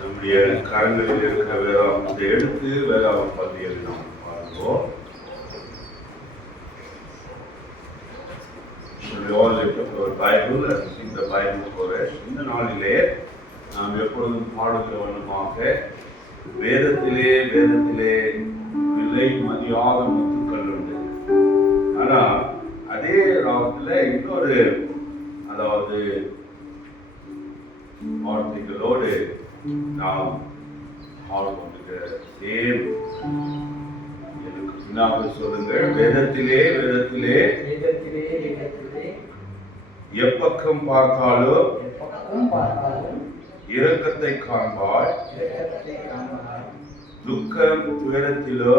நம்முடைய கரங்களில் இருக்கிற வேதாகமத்தை எடுத்து வேதாகம் பள்ளியை நாம் பார்ப்போம். பைபிள் இந்த பைபிள் போற இந்த நாளிலே நாம் எப்பொழுதும் பாடுகிற வண்ணமாக வேதத்திலே விலை மதியாத முத்துக்கள் உண்டு. ஆனா அதே ராகத்துல இன்னொரு அதாவது வார்த்தைகளோடு நாம் பாடுகிற சேம் எனக்கு பின்னாக சொல்லுங்கள். வேதத்திலே எப்பக்கம் பார்த்தாலும் இரக்கத்தை காண்பாய், துக்கம் துயரத்திலோ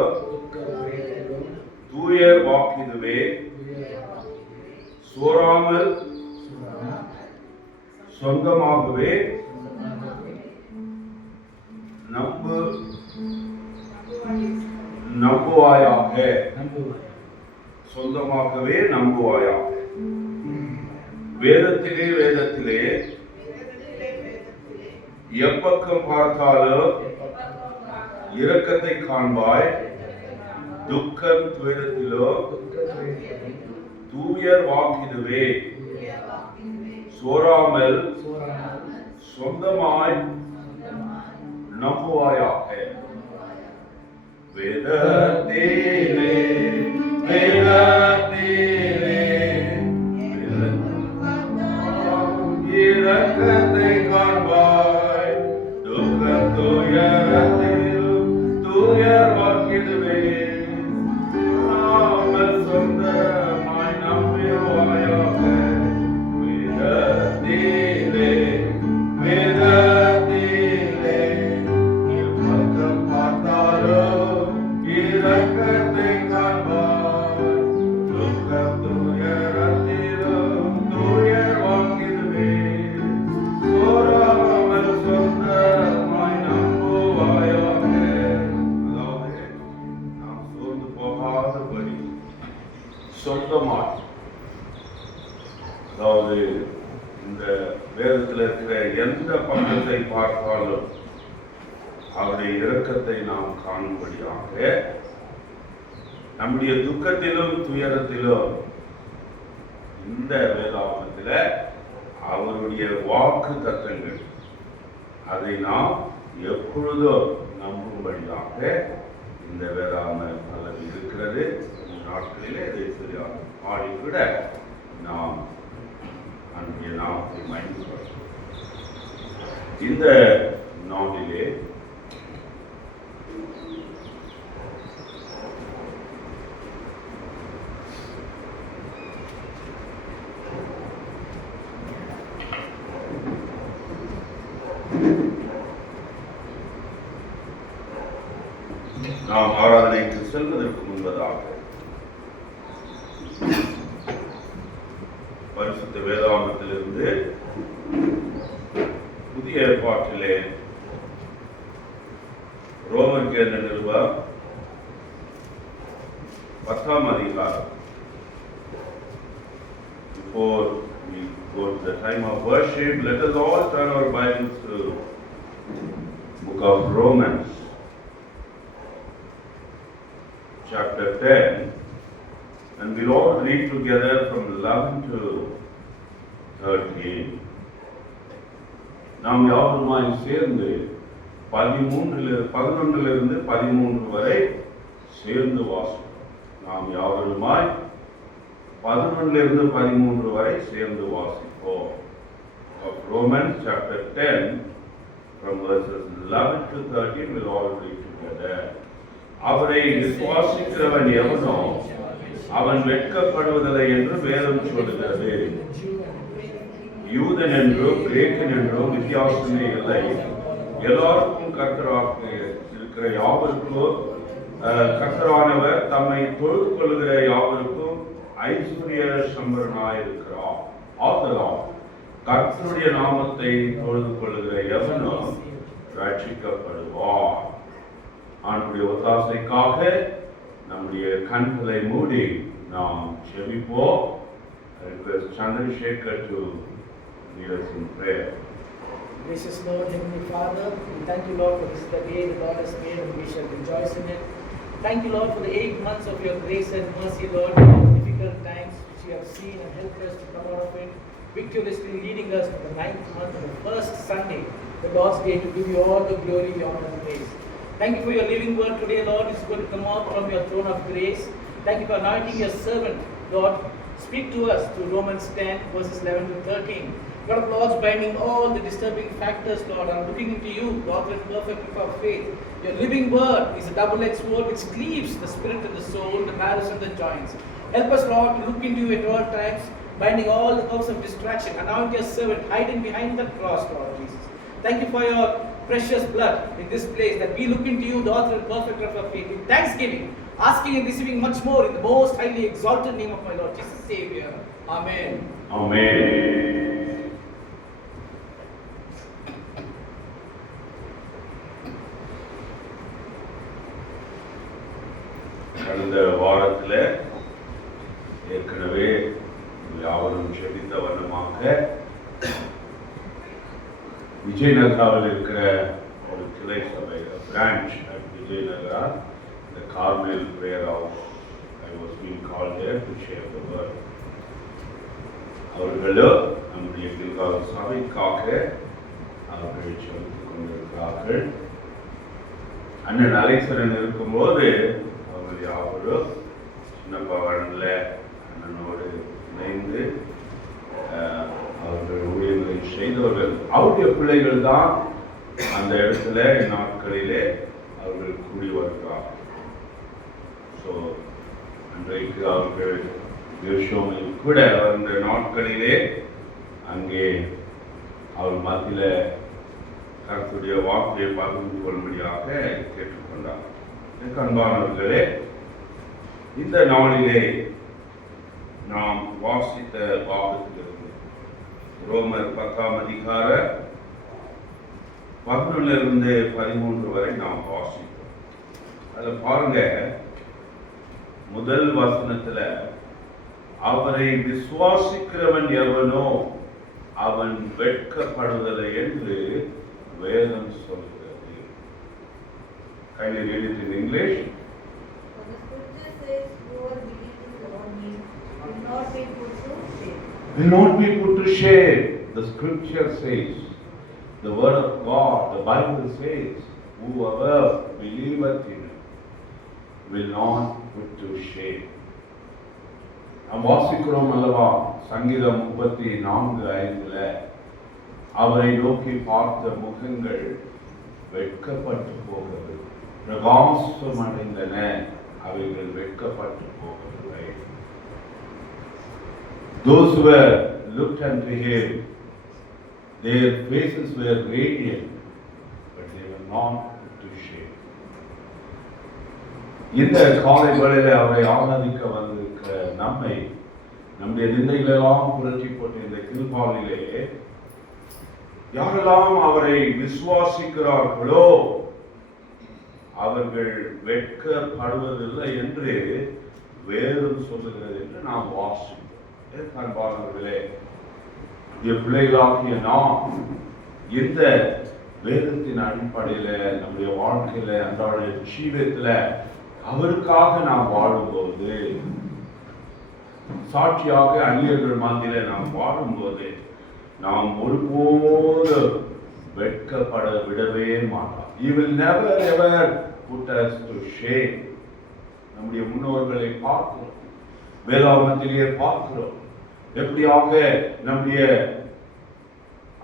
தூயர் வாக்கிதுவே, சோராமல் சொந்தமாகவே நம்புவாயாக. சொந்தமாகவே நம்புவாயாக. வேதத்திலே எப்பக்கம் பார்த்தாலும் இரக்கத்தை காண்பாய், துக்கம் துயரத்திலோ தூயர் வாக்கிதுவே, சோராமல் சொந்தமாய் நம்புவாயாக. வேதத்திலே இரக்கத்தை காண்பாய், துக்கம் துயரத்தில் தூயர் வாக்கிதுவே, சோராமல் சொந்தமாய் நம்புவாயாக. வேதத்திலே எப்பக்கம் பார்த்தாலும் இரக்கத்தை காண்பாய், துக்கம் துயரத்திலும் தூயர் வாக்கிதுவே, சோராமல் சொந்தமாய் நம்புவாயாக. அதாவது நாம் சோர்ந்து போகாதபடி சொந்தமாய், அதாவது இந்த வேதத்தில் இருக்கிற எந்த பக்கத்தை பார்த்தாலும் அவருடைய இரக்கத்தை நாம் காணும்படியாக, நம்முடைய துக்கத்திலும் துயரத்திலும் இந்த வேதாகமத்தில் அவருடைய வாக்கு தத்தங்கள் அதை நாம் எப்பொழுதும் நம்பும்படியாக இந்த வேதாகம அளவு இருக்கிறது. இந்த நாட்களிலே இதை சரியாக பாடிவிட நாம் அன்றைய நாமத்தை மகிழ்ச்சிப்படுத்தும். இந்த நாளிலே நாம் ஆராதனைக்கு செல்வதற்கு முன்பதாக பரிசுத்த வேதாகமத்திலிருந்து புதிய ஏற்பாட்டிலே ரோமருக்கு எழுதின நிருபம் 10ஆம் அதிகாரம். Before we go to the time of worship, let us all turn our Bibles to book of Romans, chapter 10, and we'll all read together from 11 to 13. நாம் யாவருமாய் சேர்ந்து 11 13 வரை சேர்ந்து வாசிப்போம். நாம் யாவருமாய் 11 13 வரை சேர்ந்து வாசிப்போம். Of Romans chapter 10 from verses 11 to 13 we'll all read together. அவரை விசுவாசிக்கிறவன் எவனோ அவன் வெட்கப்படுவதில்லை என்று வேதம் சொல்கிறது. யூதன் என்றும் கிரேக்கன் என்றும் வித்தியாசமே இல்லை. எல்லாருக்கும் கர்த்தராக இருக்கிற யாவருக்கும் கர்த்தரானவர் தம்மை தொழுது கொள்ளுகிற யாவருக்கும் ஐஸ்வர்ய சம்பரனாயிருக்கிறார். ஆதலால் கர்த்தருடைய நாமத்தை தொழுது கொள்ளுகிற எவனும் ரட்சிக்கப்படுவார். ஆண்டுடைய ஒத்தாசைக்காக நம்முடைய கண்களை மூடி நாம் ஜெபிப்போம். I request Chandrasekhar to lead us in prayer. Gracious Lord, Heavenly Father, we thank you, Lord, for this is the day the Lord has made and we shall rejoice in it. Thank you, Lord, for the 8 months of your grace and mercy, Lord, in difficult times which you have seen and helped us to come out of it, victoriously leading us to the 9th month of the first Sunday, the Lord's Day, to give you all the glory, the honor, and praise. Thank you for your living word today, Lord. It's going to come out from your throne of grace. Thank you for anointing your servant, Lord. Speak to us through Romans 10, verses 11 to 13. God of Lord's binding all the disturbing factors, Lord. I'm looking into you, author and perfect of our faith. Your living word is a double-edged sword which cleaves the spirit and the soul, the marrow and the joints. Help us, Lord, to look into you at all times, binding all the powers of distraction. Anoint your servant, hiding behind the cross, Lord Jesus. Thank you for your precious blood in this place, that we look into you, the author and perfect of our faith, with thanksgiving, asking and receiving much more in the most highly exalted name of my Lord Jesus, Savior. Amen. Amen. கடந்த வாரத்தில் ஏற்கனவே யாவரும் செபித்த வண்ணமாக விஜயநகராவில் இருக்கிற ஒரு கிளை சபை branch at Vijayanagara, the Carmel Prayer House, I was being called there to share the word. அவர்களோ நம்முடைய கில்கால் சபைக்காக அவர்கள் செபித்துக் கொண்டிருக்கிறார்கள். அண்ணன் அலைசரன் இருக்கும்போது அவர்கள் யாவரும் சின்னப்பவனில் அண்ணனோடு இணைந்து அவர்கள் ஊழியர்களை செய்தவர்கள். அவருடைய பிள்ளைகள் தான் அந்த இடத்துல நாட்களிலே அவர்கள் கூடி வருகிறார்கள். ஸோ அன்றைக்கு அவர்கள் தேசோமையில் கூட அந்த நாட்களிலே அங்கே அவர் மத்தியில் கர்த்தருடைய வார்த்தையை பகிர்ந்து கொள்ளும்படியாக கேட்டுக்கொண்டார். அன்பானவர்களே, இந்த நாளிலே நாம் வாசித்த பாகத்திலிருந்து ரோமர் 10ஆம் அதிகாரம் 11 13 வரை நாம் வாசித்தோம். அதில் பாருங்க, முதல் வசனத்துல அவரை விசுவாசிக்கிறவன் எவனோ அவன் வெட்கப்படுவதில்லை என்று வேதம் சொல்கிறது. Can you read it in English? For the scripture says, whoever believes on me will not be put to shame. Will not be put to shame. The scripture says, the word of God, the Bible says, whoever believeth in him will not put to shame. நாம் வாசிக்கிறோம் அல்லவா, சங்கீதம் 34:5 அவரை நோக்கி பார்த்த முகங்கள் வெட்கப்பட்டு போகிறது, பிரகாசம் அடைந்தன, அவைகள் வெட்கப்பட்டு போகவில்லை. Those who were looked unto him, their faces were radiant, but they were not put to shame. இந்த காலை வேளையிலே அவரை ஆராதிக்க வந்திருக்கிற நம்மை, நம்முடைய நிந்தைகளெல்லாம் புரட்சி போட்டு இந்த கில்காலிலே யாரெல்லாம் அவரை விசுவாசிக்கிறார்களோ அவர்கள் வெட்கப்படுவதில்லை என்று வேதம் சொல்லுகிறது என்று நாம் வாசிக்கிறோம். அன்பானவர்களே, பிள்ளைகளாகிய நாம் இந்த வேதத்தின் அடிப்படையில நம்முடைய வாழ்க்கையில அன்றாட ஜீவியத்துல அவருக்காக நாம் வாழும்போது, சாட்சியாக அந்நியர்கள் மத்தியில நாம் வாழும்போது, நாம் ஒருபோது வெட்கப்பட விடவே மாட்டோம். He will never ever put us to shame. நம்முடைய முன்னோர்களை பார்க்கிறோம், வேதாகமத்திலேயே பார்க்கிறோம், எப்படியாக நம்முடைய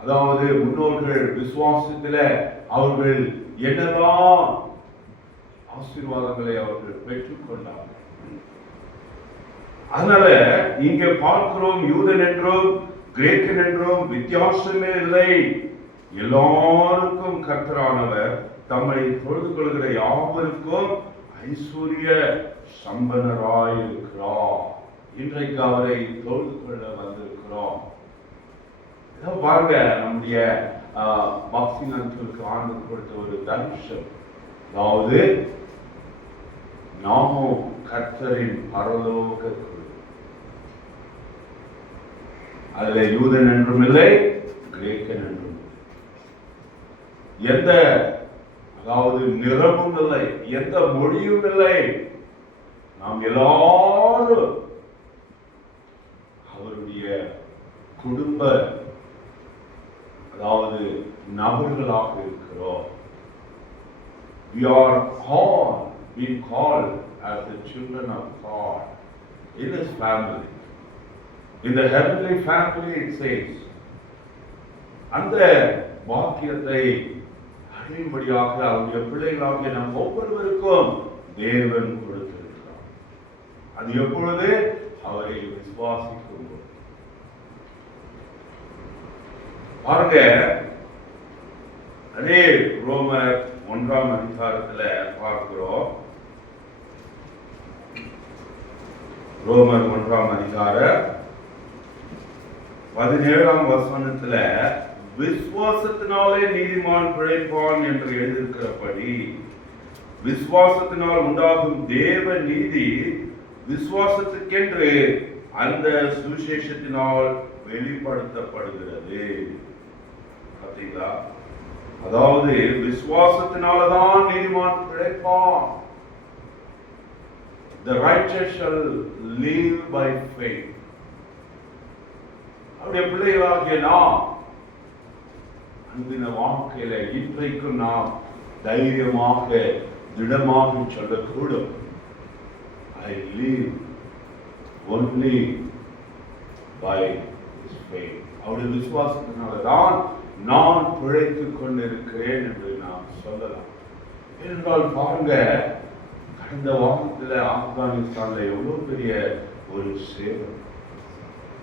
அதாவது முன்னோர்கள் விசுவாசத்தில் அவர்கள் என்னதான் ஆசீர்வாதங்களை அவர்கள் பெற்றுக்கொண்டார்கள். அதனால இங்க பார்க்கிறோம், யூதன் என்றும் கிரேக்கன் என்றும் வித்தியாசமே இல்லை, எல்லாருக்கும் கர்த்தரானவர் தம்மை தொழுது கொள்கிற யாவருக்கும் ஐஸ்வர்ய சம்பனராய் இருக்கிறார். இன்றைக்கு அவரை தொழுது கொள்ள வந்திருக்கிறோம். பாருங்க, நம்முடைய பாக்ஸிங் அங்கிளுக்கு ஆண்டு கொடுத்த ஒரு தரிசனம், அதாவது நாமும் கர்த்தரின் பரலோக குழு. அதுல யூதன் என்றும் இல்லை, கிரேக்கன் என்றும். எந்த அதாவது நிறமும் இல்லை, எந்த மொழியும் இல்லை. நாம் எல்லாரும் அவருடைய குடும்ப அதாவது நபர்களாக இருக்கிறோம். We are all being called as the children of God in His family. In the heavenly family it says. அந்த வாக்கியத்தை அறியும்படியாக அவருடைய பிள்ளைகளாகிய நம் ஒவ்வொருவருக்கும் தேவன் கொடுத்திருக்கிறார். அது எப்பொழுது அவரை விசுவாசிக்கும் போது. பாருங்க, அதே ரோமர் 1ஆம் அதிகாரத்துல பார்க்கிறோம். ரோமர் 1ஆம் அதிகாரம் 17ஆம் வசனத்துல விசுவாசத்தினாலே நீதிமான் பிழைப்பான் என்று எழுதியிருக்கிறபடி விசுவாசத்தினால் உண்டாகும் தேவ நீதி விசுவாசத்துக்கென்று அந்த சுவிசேஷத்தினால் வெளிப்படுத்தப்படுகிறது. பார்த்தீங்களா? அதாவது விசுவாசத்தினாலதான் நீதிமான் பிழைப்பான். The righteous shall live by faith. அவருடைய பிள்ளைகளாகிய நாம் அன்பின வாழ்க்கையில இன்றைக்கும் நாம் தைரியமாக திடமாக சொல்லக்கூடும், I live only by His faith. அவருடைய விசுவாசத்தினால்தான் நான் பிழைத்துக் கொண்டிருக்கிறேன் என்று நாம் சொல்லலாம். ஏனென்றால் பாருங்க, கடந்த வாரத்தில் ஆப்கானிஸ்தான்ல எவ்வளவு பெரிய ஒரு சேவை,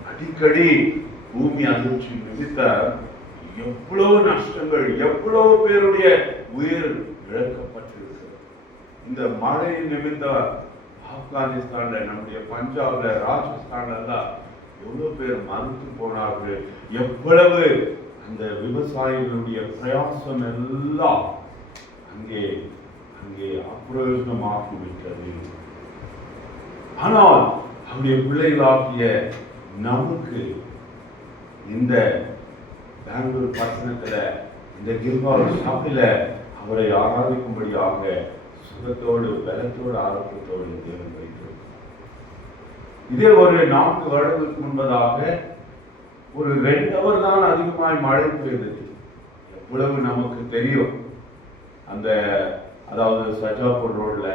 அடிக்கடி பூமி அதிர்ச்சி நிமித்த எவ்வளவு நஷ்டங்கள், எவ்வளவு பேருடைய உயிர் இழக்கப்பட்டிருக்கிறது. இந்த மழை நிமித்தம் ஆப்கானிஸ்தான்ல, நம்முடைய பஞ்சாப்ல, ராஜஸ்தான்ல எல்லாம் எவ்வளவு பேர் மறுத்து போனார்கள். எவ்வளவு அந்த விவசாயிகளுடைய பிரயாசம் எல்லாம் அங்கே அங்கே அப்பிரயோஜனமாகிவிட்டது. ஆனால் அவருடைய பிள்ளைகளாகிய நமக்கு இந்த பெங்களூர் பட்டணத்துல இந்த கில்கால் சபையில அவரை ஆராதிக்கும்படியாக சுகத்தோடு பலத்தோடு ஆரோக்கியத்தோடு தேவன் வைத்திருக்கிறார். இதே ஒரு 4 வருடங்களுக்கு முன்பதாக ஒரு 2 hour தான் அதிகமாய் மழை பெய்தது. எவ்வளவு நமக்கு தெரியும். அந்த அதாவது சஜாப்பூர் ரோட்ல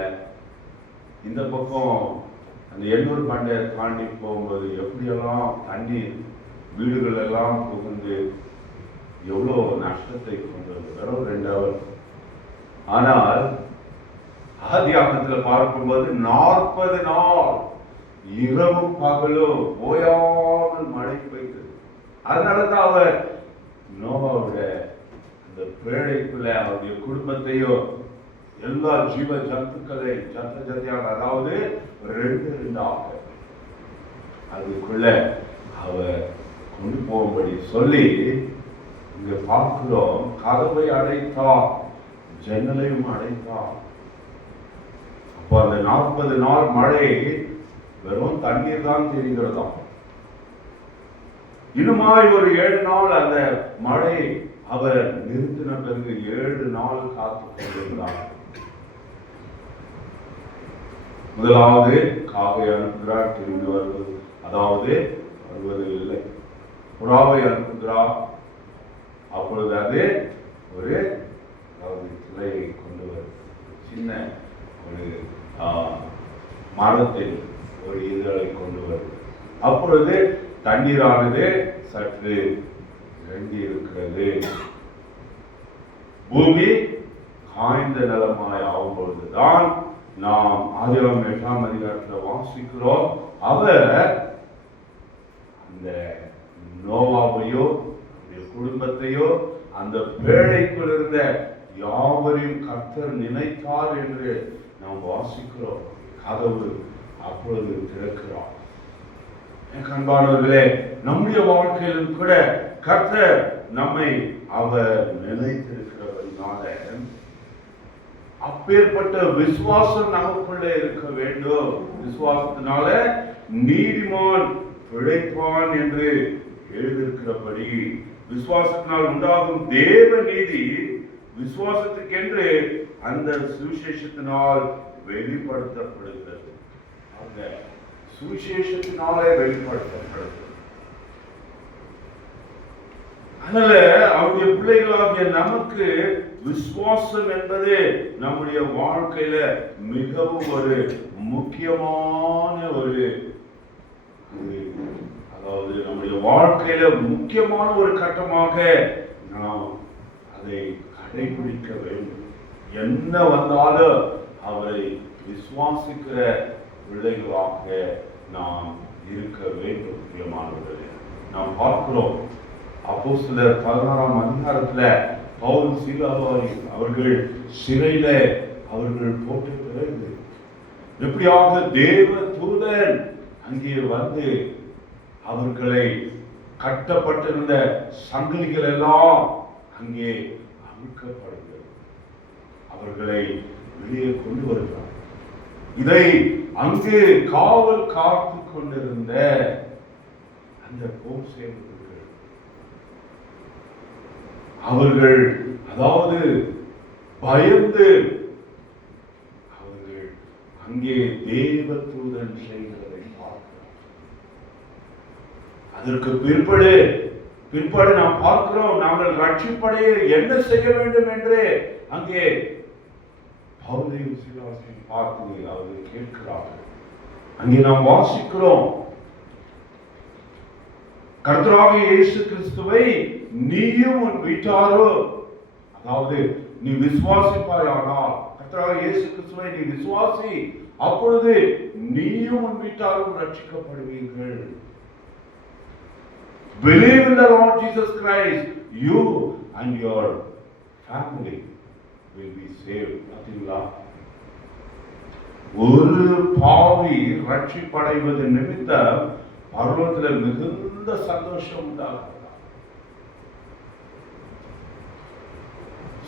இந்த பக்கம் அந்த எண்ணூர் பண்டைய தாண்டி போகும்போது எப்படியெல்லாம் தண்ணீர் வீடுகள் எல்லாம் புகுந்து எவ்வளோ நஷ்டத்தை கொண்டு வந்து வெறும் 2 hour. ஆனால் ஆதியாகமத்தில் பார்க்கும்போது 40 நாள் இரவும் பகலும் ஓயாமல் மழை பெய்தது. அதனாலதான் அவர் நோவாவுடைய அந்த பேழைக்குள்ள அவருடைய குடும்பத்தையோ எல்லா ஜீவ ஜந்துக்களை ஜத்தையாக, அதாவது 2 அதுக்குள்ள அவர் கொண்டு போகும்படி சொல்லி இங்க பார்க்கிறோம். கதவை அடைத்தார், ஜன்னலையும் அடைத்தார். அப்போ அந்த 40 நாள் மழை வெறும் தண்ணீர் தான் தெரிகிறதாம். இன்னுமாய் ஒரு 7 நாள் அந்த மழை அவர் நிறுத்தின பிறகு 7 நாள் காத்து கொண்டிருந்தார். முதலாவது காவை அனுப்புகிறார், திரும்பி வருவது, அதாவது வருவது இல்லை. புறாவை அனுப்புகிறார், அப்பொழுது அது ஒரு சிலையை கொண்டு வரும். சின்ன ஒரு மரத்தில் ஒரு இதழை கொண்டு வரும். அப்பொழுது தண்ணீரானது சற்று இறங்கி இருக்கிறது. பூமி காய்ந்த நிலமாய் ஆகும் பொழுதுதான் நாம் ஆதியாகமம் 8ஆம் அதிகாரத்தில் வாசிக்கிறோம். அவர் அந்த நோவாவையோ குடும்பத்தையோ அந்த பேழைக்குள் இருந்த யாவரையும் கர்த்தர் நினைத்தார் என்று நாம் வாசிக்கிறோம். கதவு அப்பொழுது திறக்கிறார். அன்பானவர்களே, நம்முடைய வாழ்க்கையிலும் கூட கர்த்தர் நம்மை அவர் நினைத்திருக்கிறதுனால அப்பேற்பட்ட விசுவாசம் நமக்குள்ளே இருக்க வேண்டும். விசுவாசத்தினால நீதிமான் பிழைப்பான் என்று எழுதியிருக்கிறபடி விசுவாசத்தினால் உண்டாகும் தேவ நீதி விசுவாசத்துக்கென்று அந்த சுவிசேஷத்தினால் வெளிப்படுத்தப்படுகிறது. அந்த சுவிசேஷத்தினாலே வெளிப்படுத்தப்படுகிறது. அதனால அவருடைய பிள்ளைகளாகிய நமக்கு விசுவாசம் என்பது நம்முடைய வாழ்க்கையில மிகவும் ஒரு முக்கியமான ஒரு அதாவது நம்முடைய வாழ்க்கையில முக்கியமான ஒரு கட்டமாக நாம் அதை கடைபிடிக்க வேண்டும். என்ன வந்தாலும் அவரை விசுவாசிக்கிற பிள்ளைகளாக நாம் இருக்க வேண்டும். முக்கியமானவர்களே, நாம் பார்க்கிறோம் அப்போஸ்தலர் 16ஆம் அதிகாரத்துல பவுல் சீலாவை அவர்கள் சிறையில அவர்கள் போட்ட பிறகு எப்படியாக தேவ தூதன் அங்கே வந்து அவர்களை கட்டப்பட்டிருந்த சங்கிலிகள் எல்லாம் அங்கே அமுக்கப்படுகிறது. அவர்களை வெளியே கொண்டு வருகிறார். இதை அங்கே காவல் காத்து கொண்டிருந்த அந்த போர் சேவகர்கள் அவர்கள் அதாவது பயந்து அவர்கள் அங்கே தேவ தூதன் செய்கிறதை பார்க்கிறார். அதற்கு பிற்பாடு நாம் பார்க்கிறோம், நாங்கள் ரட்சிப்படைய என்ன செய்ய வேண்டும் என்று அங்கே பவுலையும் சீலாவையும் பார்த்து அவர்கள் கேட்கிறார்கள். அங்கே நாம் வாசிக்கிறோம், கர்த்தராகிய இயேசு கிறிஸ்துவை நீயும் உன் வீட்டாரோ, அதாவது நீ விசுவாசிப்பாயானால் கர்த்தராகிய இயேசு கிறிஸ்துவை நீ விசுவாசி, அப்பொழுது நீயும் உன் வீட்டாரும் ரட்சிக்கப்படுவீர்கள். Believe in the Lord Jesus Christ, you and your family will be saved. பார்த்தீங்களா? ஒரு பாவி ரட்சிப்படைவது நிமித்தம் பரலோகத்தில் மிகுந்த சந்தோஷம் உண்டாகிறது.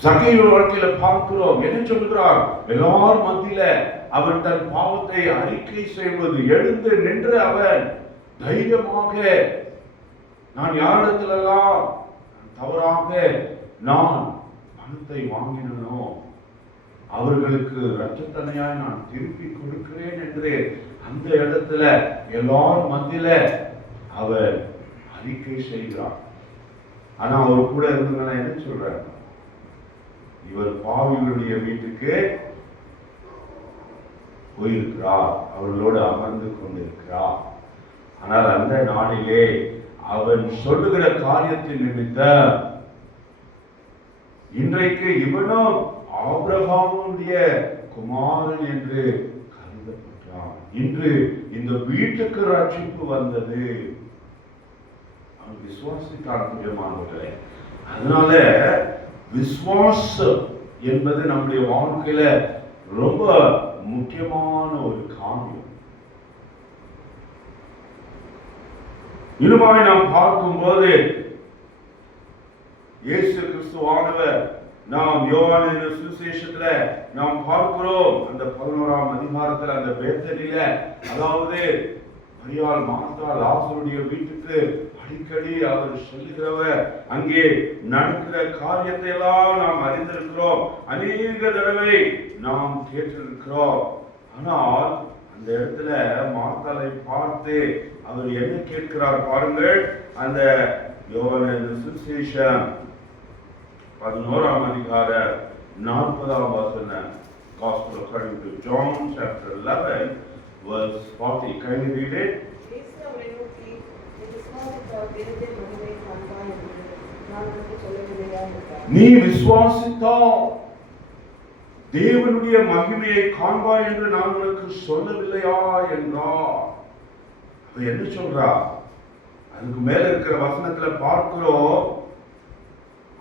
சகேயு வாழ்க்கையில பார்க்கிறோம், என்ன சொல்கிறார்? எல்லார் மத்தியில அவன் தன் பாவத்தை அறிக்கை செய்வது, எழுந்து நின்று அவன் தைரியமாக நான் யாரிடத்திலெல்லாம் தவறாக நான் பணத்தை வாங்கினோ அவர்களுக்கு இரட்சத்தனையாய் நான் திருப்பி கொடுக்கிறேன் என்று அந்த இடத்துல எல்லாரும் மத்தியில அவர் அறிக்கை செய்கிறார். ஆனா அவர் கூட இருந்தவங்க என்ன சொல்றார்? இவர் பாவிகளுடைய வீட்டுக்கு போயிருக்கிறார், அவர்களோடு அமர்ந்து கொண்டிருக்கிறார். ஆனால் அந்த நாளிலே அவன் சொல்லுகிற காரியத்தின் நிமித்தம் இன்றைக்கு இவனும் ஆபிரகாமுடைய குமாரன் என்று கருதப்பட்டான். இன்று இந்த வீட்டுக்கு ரட்சிப்பு வந்தது. அவன் விசுவாசித்தான். பிரியமானவர்களே, அதனால விசுவாசம் என்பது நம்முடைய வாழ்க்கையில ரொம்ப முக்கியமான ஒரு காரியம். இன்னுமாய் நாம் பார்க்கும்போது இயேசு கிறிஸ்துவானவர் நாம் யோவானின் சுவிசேஷத்துல நாம் பார்க்கிறோம், அந்த 11ஆம் அதிகாரத்துல அந்த பேத்தனில, அதாவது மரியாள் மார்த்தா லாசருடைய வீட்டுக்கு அடிக்கடி அவர் சொல்லுகிறவர், அங்கே நடக்கிற காரியத்தை எல்லாம் நாம் அறிந்திருக்கிறோம், அநேக தடவை நாம் கேட்டிருக்கிறோம். ஆனால் அந்த இடத்துல மார்த்தாளை பார்த்து அவர் என்ன கேட்கிறார் பாருங்கள். அந்த யோவானின் சுவிசேஷம் 11ஆம் அதிகாரம் 40ஆம் வசனம், Gospel according to John chapter 11 verse 40. Can you read it? நீ விசுவாசித்தால் தேவனுடைய மகிமையை காண்பாய் என்று நான் உனக்கு சொல்லவில்லையா என்றார். என்ன சொல்றா? அதுக்கு மேல இருக்கிற வசனத்துல பார்க்கிறோம்,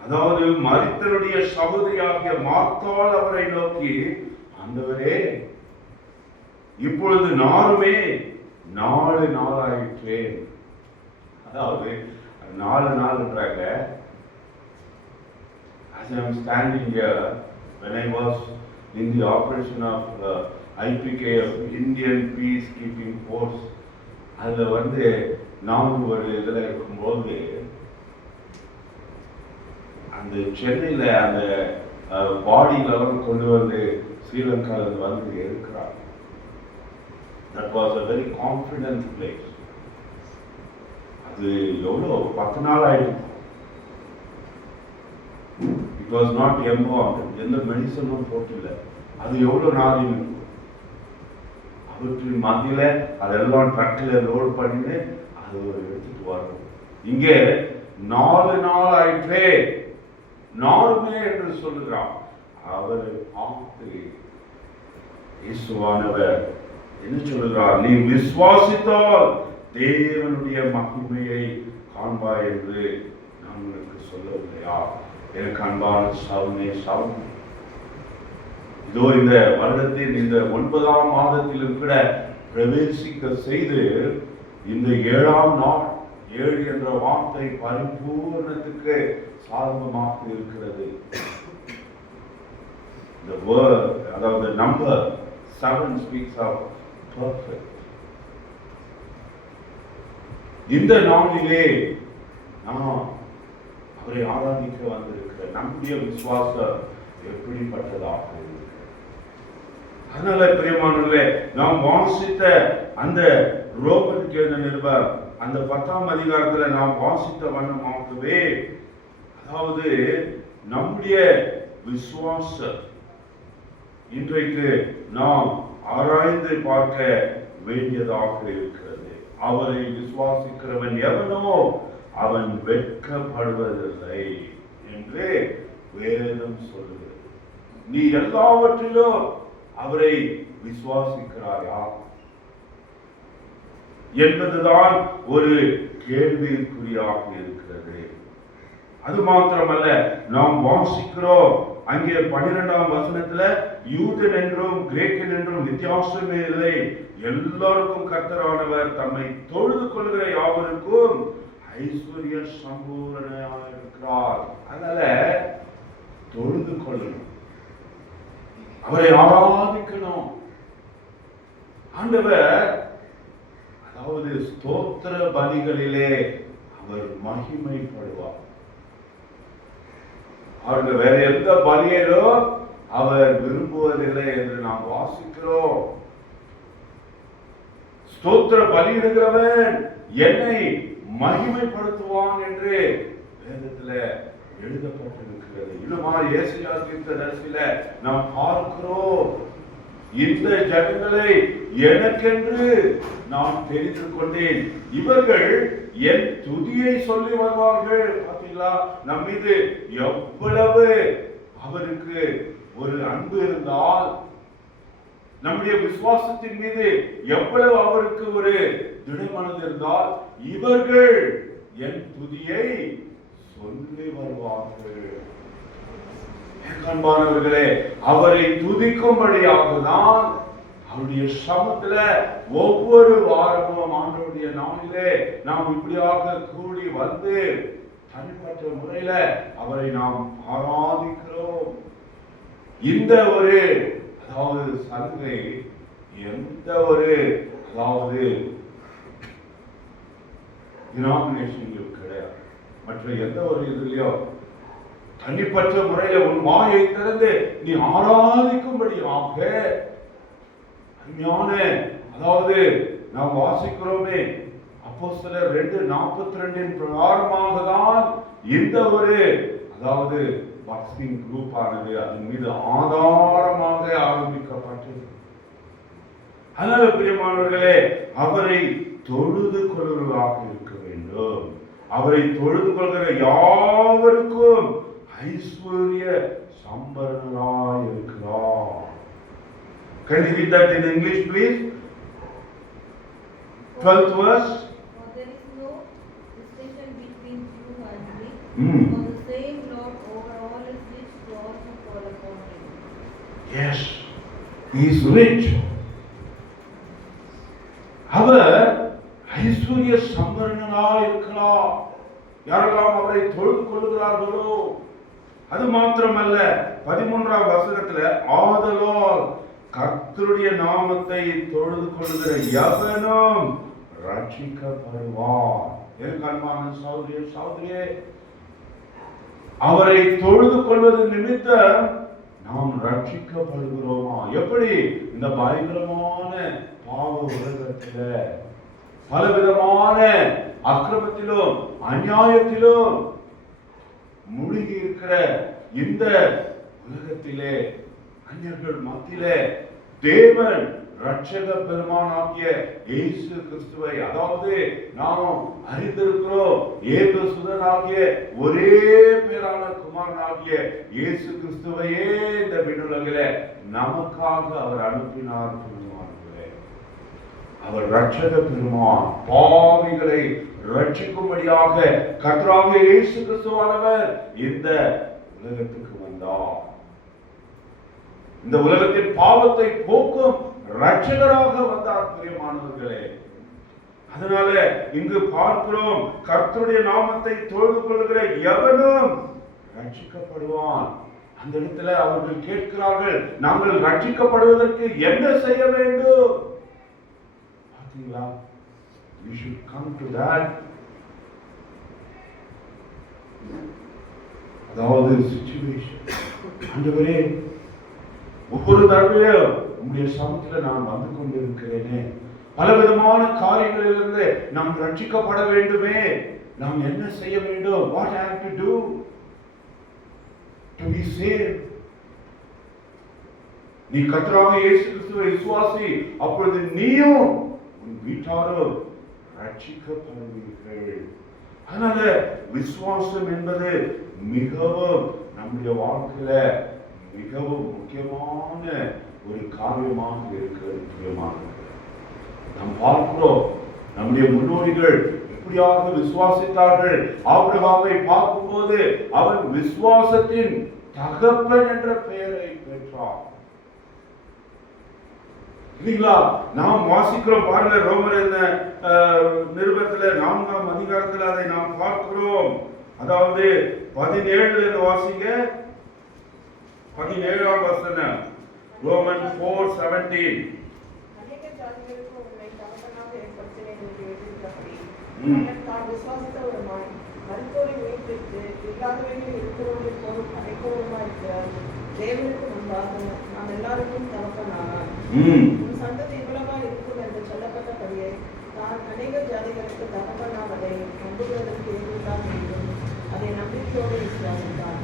அதாவது மரித்தனுடைய சகோதரியாகிய மார்த்தாள் அவரை நோக்கி, ஆண்டவரே, இப்பொழுது நானுமே 4 நாளாயிற்றேன். அதாவது 4 நாள்ன்றாங்க. As I am standing here, when I was in the operation of IPKF, Indian Peacekeeping Force, அதுல வந்து நான் ஒரு இதுல இருக்கும்போது அந்த சென்னையில அந்த பாடியிலெல்லாம் கொண்டு வந்து ஸ்ரீலங்காவில் வந்து இருக்கிறார். That was a very confident place. அது எவ்வளோ 10 நாள் ஆயிடுச்சு. இட் வாஸ் நாட் எம்பார்ம்டு, எந்த மெடிசனும் போட்டில்ல. அது எவ்வளோ நாள் அவற்றின் மத்தியில அதெல்லாம் ட்ரக்கில் லோடு பண்ணி அது எடுத்துட்டு வரணும். இங்கே 4 நாள் ஆயிற்றே, நாளுமே என்று சொல்லுகிறான். அவர் பார்த்து இயேசுவானவர் என்ன சொல்லுகிறார்? நீ விசுவாசித்தால் தேவனுடைய மகிமையை காண்பாய் என்று நான் உங்களுக்கு சொல்லவில்லையா? எனக்கு அன்பான சவுனே சவுன், இதோ இந்த வருடத்தின் இந்த 9ஆம் மாதத்திலும் கூட பிரவேசிக்க செய்து இந்த 7ஆம் நாள், 7 என்ற வார்த்தை பரிபூர்ணத்துக்கு சாதகமாக இருக்கிறது. The word, அதாவது number 7 speaks of perfect. இந்த நாளிலே நாம் அவரை ஆராதிக்க வந்திருக்கிற நம்முடைய விசுவாசம் எப்படிப்பட்டதாக இருக்கு? அதனால பிரியமானவர்களே, நாம் வாசித்த அந்த ரோமருக்கு எழுதின நிருபம் அந்த 10ஆம் அதிகாரத்துல நாம் வாசித்த வண்ணமாகவே, அதாவது நம்முடைய விசுவாசம் இன்றைக்கு நாம் ஆராய்ந்து பார்க்க வேண்டியதாக இருக்கிறது. அவரை விசுவாசிக்கிறவன் எவனோ அவன் வெட்கப்படுவதில்லை என்று வேதம் சொல்லுகிறது. நீ எல்லாவற்றிலும் அவரை விசுவாசிக்கிறாயா என்பதுதான் ஒரு கேள்விக்குறியாக இருக்கிறது. அது மாத்திரமல்ல, நாம் வாசிக்கிறோம் அங்கே 12ஆம் வசனத்துல யூதன் என்றும் கிரேக்கன் என்றும் வித்தியாசமே இல்லை, எல்லாருக்கும் கர்த்தரானவர் தம்மை தொழுது கொள்கிற யாவருக்கும் ஐஸ்வர்ய சம்பூரணனாக இருக்கிறார். அதனால தொழுது கொள்ளணும், அவரை ஆராதிக்கணும். ஆண்டவர் அதாவது ஸ்தோத்திர பலிகளிலே அவர் மகிமைப்படுவார். அவருக்கு வேற எந்த பலியிலோ அவர் விரும்புவதில்லை என்று நாம் வாசிக்கிறோம். ஸ்தோத்திர பலியிடுகிறவன் என்னை மகிமைப்படுத்துவான் என்று வேதத்துல எழுதப்பட்டிருக்கிறது. இதுமாதிரி ஏசாயா தீர்க்கதரிசியில நாம் பார்க்கிறோம். இந்த ஜனங்களை எனக்கென்று நான் தெரிந்து கொண்டேன், இவர்கள் என் துதியை சொல்லி வருவார்கள். பார்த்தீங்களா, நம் மீது எவ்வளவு அவருக்கு ஒரு அன்பு இருந்தால், நம்முடைய விசுவாசத்தின் மீது எவ்வளவு அவருக்கு ஒரு திடமனது இருந்தால், இவர்கள் என் துதியை சொல்லி வருவார்கள். அன்பானவர்களே, அவரை துதிக்கும்படியாக தான் அவருடைய சமத்துல ஒவ்வொரு வாரமும் ஆண்டவருடைய நாளிலே நாம் இப்படியாக கூடி வந்து தனிப்பட்ட முறையில அவரை நாம் ஆராதிக்கிறோம். இந்த ஒரு அதாவது சலுகை எந்த ஒரு அதாவது டினாமினேஷன்களும் கிடையாது. மற்ற எந்த ஒரு இதுலயோ தனிப்பட்ட முறையில உன் வாயை திறந்து நீ ஆராதிக்கும்படியாக அருமையான, அதாவது நாம் வாசிக்கிறோமே அப்போஸ்தலர் 2:42 பிரகாரமாக தான் இந்த ஒரு அதாவது பாக்ஸிங் குரூப் ஆனது அதன் மீது ஆதாரமாக ஆரம்பிக்கப்பட்டது. அதனால பிரியமானவர்களே, அவரை தொழுது கொள்வதாக இருக்க வேண்டும். அவரை தொழுது கொள்கிற யாவருக்கும் ஐஸ்வர்ய சம்பரனாய் இருக்கிறார். Can you read that in English, please? 12th verse. For there is no distinction between Jew and Greek, for the same Lord over all is rich to all who call upon him. Yes, he is rich. அவர் ஐஸ்வர்ய சம்பரனாய் இருக்கிறார். யாரெல்லாம் அவரை தொழுது கொள்கிறார்களோ, அது மாத்திரமல்ல 13ஆம் வசனத்துல ஆதலால் கர்த்தருடைய நாமத்தை தொழுது கொள்கிற எவனும் ரட்சிக்கப்படுவார். என் அன்பான சகோதரியே, அவரை தொழுது கொள்வது நிமித்தம் நாம் ரட்சிக்கப்படுகிறோமா? எப்படி இந்த பயங்கரமான பாவ உலகத்தில பலவிதமான அக்கிரமத்திலும் அநியாயத்திலும் மூழ்கி இருக்கிற இந்த உலகத்திலே அந்நியர்கள் மத்தியிலே தேவன் ரட்சக பெருமானாகிய இயேசு கிறிஸ்துவை, அதாவது நாம் அறிந்திருக்கிறோம், ஏகசுதனாகிய ஒரே பேரான குமாரனாகிய இயேசு கிறிஸ்துவையே இந்த விண்ணுலகிலே நமக்காக அவர் அனுப்பினார். அவர் ரட்சக பெருமான், பாவிகளை ரட்சிக்கும்படியாக கர்த்தராகிய இயேசு கிறிஸ்துவானவர் இந்த உலகத்துக்கு வந்தார். இந்த உலகத்தின் பாவத்தை போக்கும் ரட்சகராக வந்தார் பிரியமானவர்களே. அதனால இங்கு பார்க்கிறோம், கர்த்தருடைய நாமத்தை தொழுது கொள்கிற எவனும் ரட்சிக்கப்படுவான். அந்த இடத்துல அவர்கள் கேட்கிறார்கள், நாங்கள் ரட்சிக்கப்படுவதற்கு என்ன செய்ய வேண்டும்? பார்த்தீங்களா? We should come to that. அதாவது situation. ஆண்டவரே, ஒவ்வொரு தடவையும் உங்களுடைய சமூகத்தில் நான் வந்து கொண்டிருக்கிறேனே, பலவிதமான காரியங்களிலிருந்து நாம் ரட்சிக்கப்பட வேண்டுமே, நாம் என்ன செய்ய வேண்டும்? What I have to do to be saved? நீ கர்த்தராகிய இயேசு கிறிஸ்துவை விசுவாசி, அப்பொழுது நீயும் உன் வீட்டாரும் ரட்சிக்கப்படுவீர்கள். அதனால விசுவாசம் என்பது மிகவும் நம்முடைய வாழ்க்கையில மிகவும் முக்கியமான ஒரு காரியமாக இருக்கிறது. நாம் பார்க்கிறோம், நம்முடைய முன்னோடிகள் எப்படியாக விசுவாசித்தார்கள். ஆபிரகாமை பார்க்கும்போது அவன் விசுவாசத்தின் தகப்பன் என்ற பெயரை பெற்றான். இல்லைங்களா? நாம் வாசிக்கிறோம் பாருங்க, ரோமர் நிருபத்துல 4ஆம் அதிகாரத்தில் அதை நாம் பார்க்கிறோம். அதாவது 17 வாசிங்க, 17ஆம் வசனம், ரோமன் 4:17. தேவனுக்கு முன்பாக நாம் எல்லாருக்கும் தகப்பனானார். சந்ததி இவ்வளவா இருக்கும் என்று சொல்லப்பட்டபடியே தான் அநேக ஜாதிகளுக்கு தகப்பனாவதை நம்புவதற்கு எதிர்த்தான் வேண்டும். அதை நம்பிக்கையோடு விசுவாசித்தான்.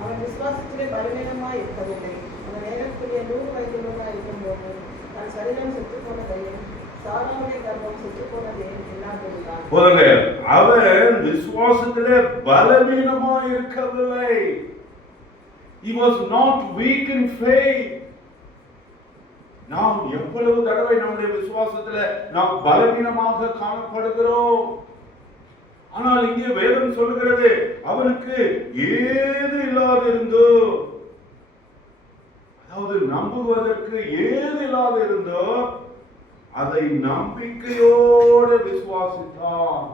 அவன் விசுவாசத்திலே பலவீனமாய் இருக்கவில்லை. அவன் ஏறக்குரிய 100 வயதுள்ளவராய் இருக்கும்போது தன் சரீரம் செத்துப் போனதையும் சாராவுடைய கர்ப்பம் செத்துப் போனதையும் எல்லாம் தெரிந்தான். அவன் விசுவாசத்திலே பலவீனமாய் இருக்கவில்லை. He was not weak in faith. நாம் எவ்வளவு தடவை நம்முடைய விசுவாசத்துல நாம் பலவீனமாக காணப்படுகிறோம். ஆனால் இங்கே வேதம் சொல்கிறது, அவனுக்கு ஏது இல்லாது இருந்தோ, அதாவது நம்புவதற்கு ஏது இல்லாது இருந்தோ அதை நம்பிக்கையோடு விசுவாசித்தான்.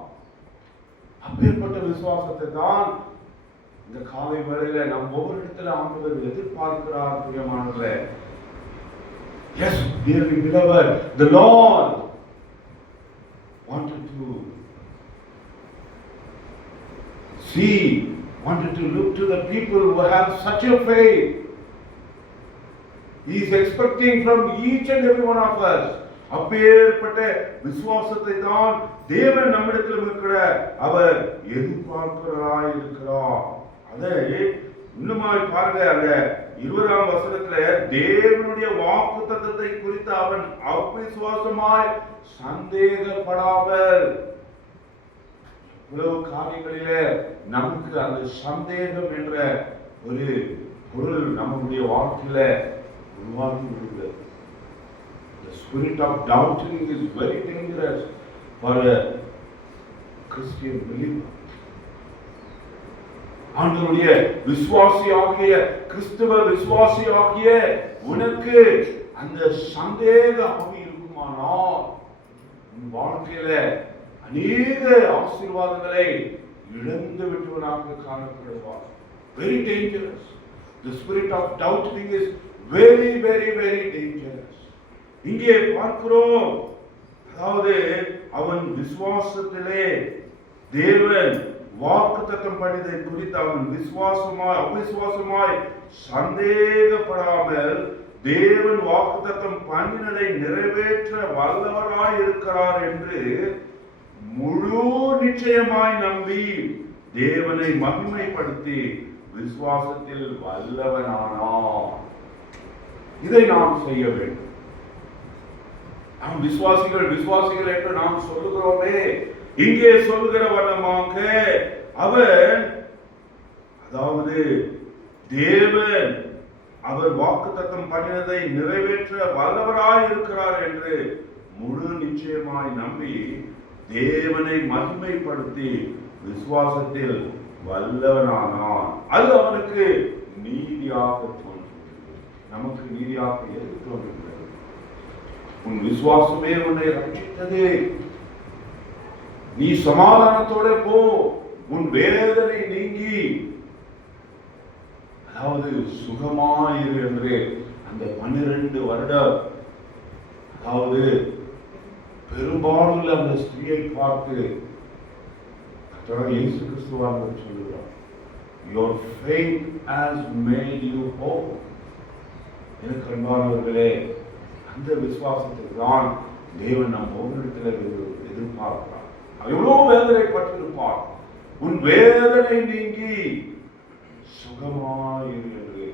அப்பேற்பட்ட விசுவாசத்தை தான் இந்த காலை வேளையில நம் ஒவ்வொரு இடத்துல ஆண்டவர் எதிர்பார்க்கிறார். பிரியமானவர்களே, yes, dearly beloved, the Lord wanted to look to the people who have such a faith. He is expecting from each and every one of us. அப்பேற்பட்ட விசுவாசத்தை தான் தேவன் நம்மிடத்தில் இருக்கிற அவர் எதிர்பார்க்கிறவராய் இருக்கிறார். அதை இன்னுமாய் பாருங்க, அந்த 20ஆம் வசனத்துல தேவனுடைய வாக்குத்தத்தத்தை குறித்து அவன் அவிசுவாசமாய் சந்தேகப்படாமல். இவ்வளவு காரியங்களிலே நமக்கு அந்த சந்தேகம் என்ற ஒரு பொருள் நம்முடைய வாழ்க்கையில உருவாகி விடுகிறது. The spirit of doubting is very dangerous for a Christian believer. ஆண்டவருடைய விசுவாசியாகிய, கிறிஸ்துவ விசுவாசியாகிய உனக்கு அந்த சந்தேக ஆவி இருக்குமானால் உன் வாழ்க்கையில அநேக ஆசீர்வாதங்களை இழந்து விட்டவனாக காணப்படுவார். Very dangerous. The spirit of doubting is very, very, very dangerous. இங்கே பார்க்கிறோம், அதாவது அவன் விசுவாசத்திலே தேவன் வாக்குத்தத்தம் பண்ணியதை குறித்து அவன் அவிசுவாசமாய் சந்தேகப்படாமல் தேவன் வாக்குத்தத்தம் பண்ணினதை நிறைவேற்ற வல்லவராய் இருக்கிறார் என்று முழு நிச்சயமாய் நம்பி தேவனை மகிமைப்படுத்தி விசுவாசத்தில் வல்லவனானான். இதை நாம் செய்ய வேண்டும். நாம் விசுவாசிகள் என்று நாம் சொல்லுகிறோமே, இங்கே சொல்லுகிற வண்ணமாக அவன், அதாவது தேவன் அவர் வாக்குத்தத்தம் பண்ணினதை நிறைவேற்ற வல்லவராய் இருக்கிறார் என்று முழு நிச்சயமாய் நம்பி தேவனை மகிமைப்படுத்தி விசுவாசத்தில் வல்லவனானான். அது அவனுக்கு நீதியாக தோன்றுகிறது. நமக்கு நீதியாக எது தோன்றுகிறது? உன் விசுவாசமே உன்னை ரட்சித்தது. நீ சமாதானத்தோட போ, உன் வேதனை நீங்கி, அதாவது சுகமாயிரு என்று அந்த 12 வருடம், அதாவது பெரும்பாலும் அந்த ஸ்திரியை பார்த்து இயேசு கிறிஸ்துவானவர் சொல்லுகிறார், your faith has made you whole. எனக்கு அன்பானவர்களே, அந்த விசுவாசத்தில் தான் தேவன் நம் ஒவ்வொருத்தில் எதிர்பார்க்கிறார். எவ்வளவு வேதனை பட்டிருப்பார், உன் வேதனை நீங்கி சுகமாயிரு என்று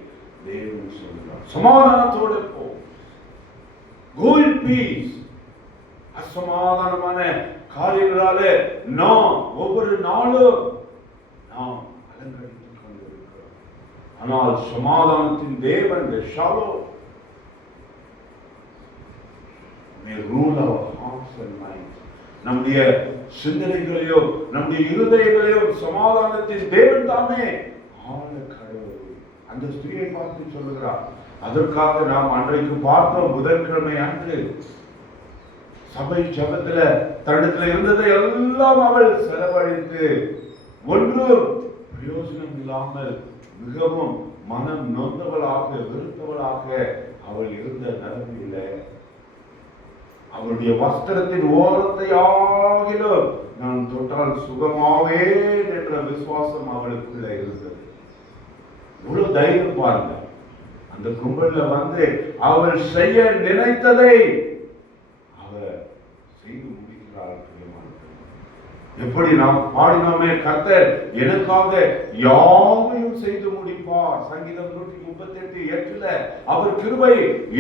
தேவன் சொல்கிறார். சமாதானத்தோடு போ, go in peace. அசமாதானமான காரியங்களாலே நாம் ஒவ்வொரு நாளும் நாம் அலங்கரித்துக் கொண்டிருக்கிறோம். ஆனால் சமாதானத்தின் தேவன் Shalom may rule our hearts and minds. நம்முடைய சிந்தனைகளையும் நம்முடைய இருதயங்களையும் சமாதானத்தின் தேவன் தாமே ஆள கடவுள். அந்த ஸ்திரியை பார்த்து சொல்லுகிறார். அதற்காக நாம் அன்றைக்கு பார்த்தோம், புதன்கிழமை அன்று சபை ஜபத்துல தன்னிடத்தில் இருந்ததை எல்லாம் அவள் செலவழித்து ஒன்றும் பிரயோஜனம் இல்லாமல் மிகவும் மனம் நொந்தவளாக வெறுத்தவளாக அவள் இருந்த நிலைமையில அவளுடைய வஸ்திரத்தின் ஓரத்தை ஆகிலும் நான் தொட்டால் சுகமாவே என்ற விசுவாசம் அவளுக்குள்ள இருந்தது. இவ்வளவு தைரியம் பாருங்க. அந்த கும்பல்ல வந்து அவள் செய்ய நினைத்ததை அவர் செய்து முடிக்கிறார். எப்படி நாம் பாடினோமே, கர்த்தர் எனக்காக யாவையும் செய்து முடிப்பார். சங்கீதம் 138:8 அவர் கிருபை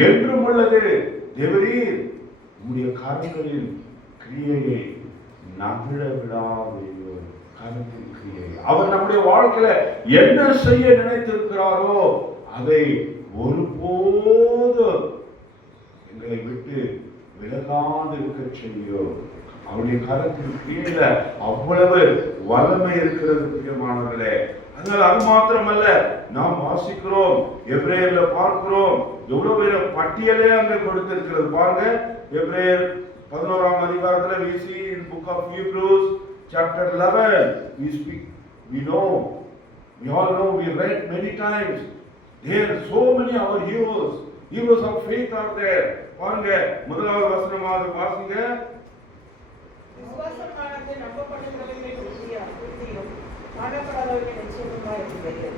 என்றும் உள்ளது. தேவரீர் உம்முடைய கரங்களில் கிரியையை நகழ விடாதீரோ. கரத்தின் கிரியை அவர் நம்முடைய வாழ்க்கையில என்ன செய்ய நினைத்திருக்கிறாரோ அதை ஒருபோதும் எங்களை விட்டு விலகாது இருக்க செய்யும். அவருடைய கரத்தின் கீழே அவ்வளவு வல்லமை இருக்கிறது பிரியமானவர்களே. அதனால அது மாத்திரமல்ல, நாம் வாசிக்கிறோம், எபிரேயர்ல பார்க்கிறோம், எவ்வளவு பேர் பட்டியலே அங்கே கொடுத்திருக்கிறது பாருங்க. எபிரேயர் 11ஆம் அதிகாரத்துல we see in book of Hebrews chapter 11 we know, we all know, we read many times, there are so many our heroes of faith are there. பாருங்க, முதலாவது வசனமாக வாசிங்க. விசுவாசமானது நம்பப்படுகிறவர்களின் உறுதியும் காணப்படாதவர்களின் நிச்சயமுமாய் இருக்கிறது.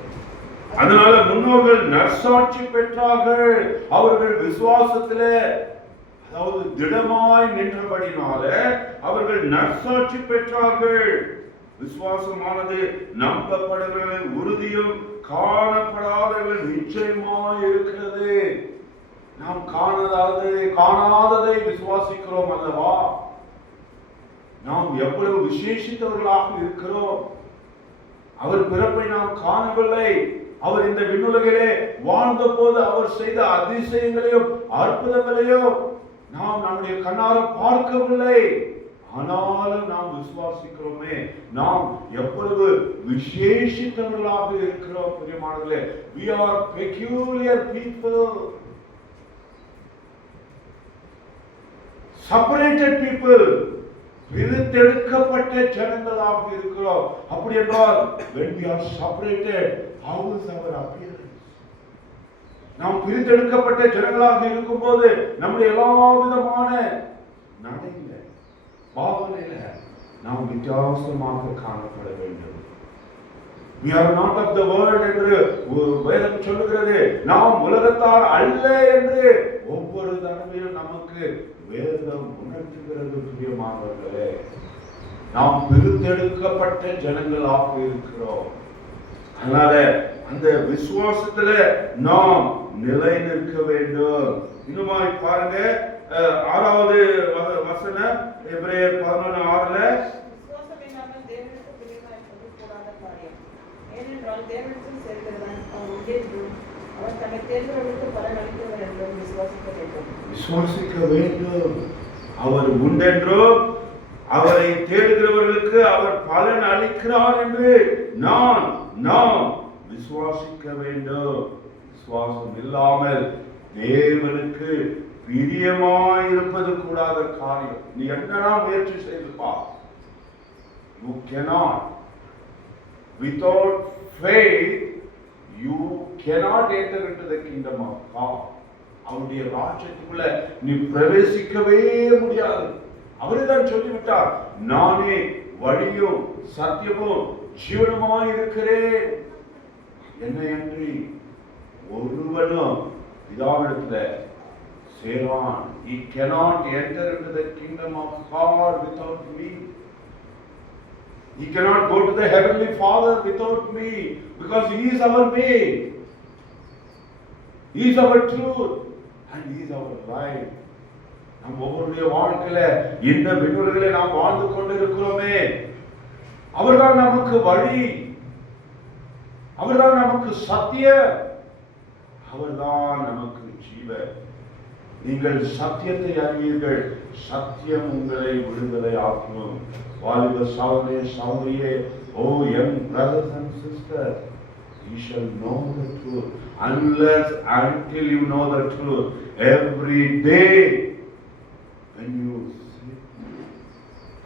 அதனால முன்னோர்கள் நற்சாட்சி பெற்றார்கள். அவர்கள் விசுவாசத்திலே, அதாவது திடமாய் நின்றபடினால அவர்கள் நற்சாட்சி பெற்றார்கள். விசுவாசமானது நம்பப்படுகிறவர்கள் உறுதியும் காணப்படாதவர்கள் நிச்சயமாய் இருக்கிறது. நாம் காணாததை விசுவாசிக்கிறோம் அல்லவா? நாம் எவ்வளவு விசேஷித்தவர்களாக இருக்கிறோம். அவர் பிறப்பை நாம் காணவில்லை. அவர் இந்த விண்ணுலகிலே வாழ்ந்த போது அவர் செய்த அதிசயங்களையும் அற்புதங்களையும் நாம் நம்முடைய கண்ணார பார்க்கவில்லை. ஆனாலும் நாம் விசுவாசிக்கிறோமே. நாம் எவ்வளவு விசேஷித்தவர்களாக இருக்கிறோம் பிரியமானவர்களே. we are peculiar people, separated people, பிரித்தெடுக்கப்பட்ட ஜனங்களாக இருக்கிறோம். அப்படி என்றால் when we are separated, how is our appearance? நாம் பிரித்தெடுக்கப்பட்ட ஜனங்களாக இருக்கும்போது நம்முடைய எல்லா விதமான நடையில, பாவனையில, நாம் வித்தியாசமாக காணப்பட வேண்டும். We are not of the world என்று வேதம் சொல்லுகிறது. நாம் உலகத்தார் அல்ல என்று ஒவ்வொரு தடவையும் நமக்கு வேதம் உணர்த்துகிறது. பிரியமானவர்களே, நாம் பிரித்தெடுக்கப்பட்ட ஜனங்களாக இருக்கிறோம். அதனால அந்த விசுவாசத்துல நாம் நிலை நிற்க வேண்டும். இன்னுமாய் பாருங்க, 6வது வசனம் எபிரேயர் 11:6. விசுவாசம் இல்லாமல் தேவனுக்கு பிரியமாயிருப்பது கூடாத காரியம். ஏனென்றால் தேவனுக்கு சேர்க்கிறவன் அவன் உண்டென்றும் அவன் தன்னை தேர்ந்தவர்களுக்கு பலன் அளிக்கிறவர் என்றும் விசுவாசிக்க வேண்டும். விசுவாசிக்க வேண்டும். அவர் உண்டென்றும் அவரை தேடுகிறவர்களுக்கு அவர் பலன் அளிக்கிறார் என்று நாம் விசுவாசிக்க வேண்டும். விசுவாசம் இல்லாமல் தேவனுக்கு பிரியமாயிருப்பது கூடாத காரியம். நீ என்னன்னா முயற்சி செய்துப்பா, you cannot. Without faith you cannot enter into the kingdom of God. அவருடைய ராஜ்யத்துக்குள்ள நீ பிரவேசிக்கவே முடியாது. அவர்தான் சொல்லிவிட்டார், நானே வழியும் சத்தியமும் ஜீவனுமாய் இருக்கிறேன், என்னை அன்றி ஒருவனும் பிதாவிடத்துல சேரான். He cannot enter into the kingdom of God without me. He cannot go to the heavenly Father without me, because He is our way, He is our truth, and He is our life. நம் ஒவ்வொருடைய வாழ்க்கையில இந்த விண்ணுலகிலே நாம் வாழ்ந்து கொண்டிருக்கிறோமே, அவர்தான் நமக்கு வழி, அவர்தான் நமக்கு சத்தியம், அவர்தான் நமக்கு ஜீவன். நீங்கள் சத்தியத்தை அறிவீர்கள், சத்தியம் உங்களை விடுதலை ஆக்கும். வாலிப சகோதரனே சகோதரியே, oh young brothers and sisters, you shall know the truth. Until you know the truth, every day when you sit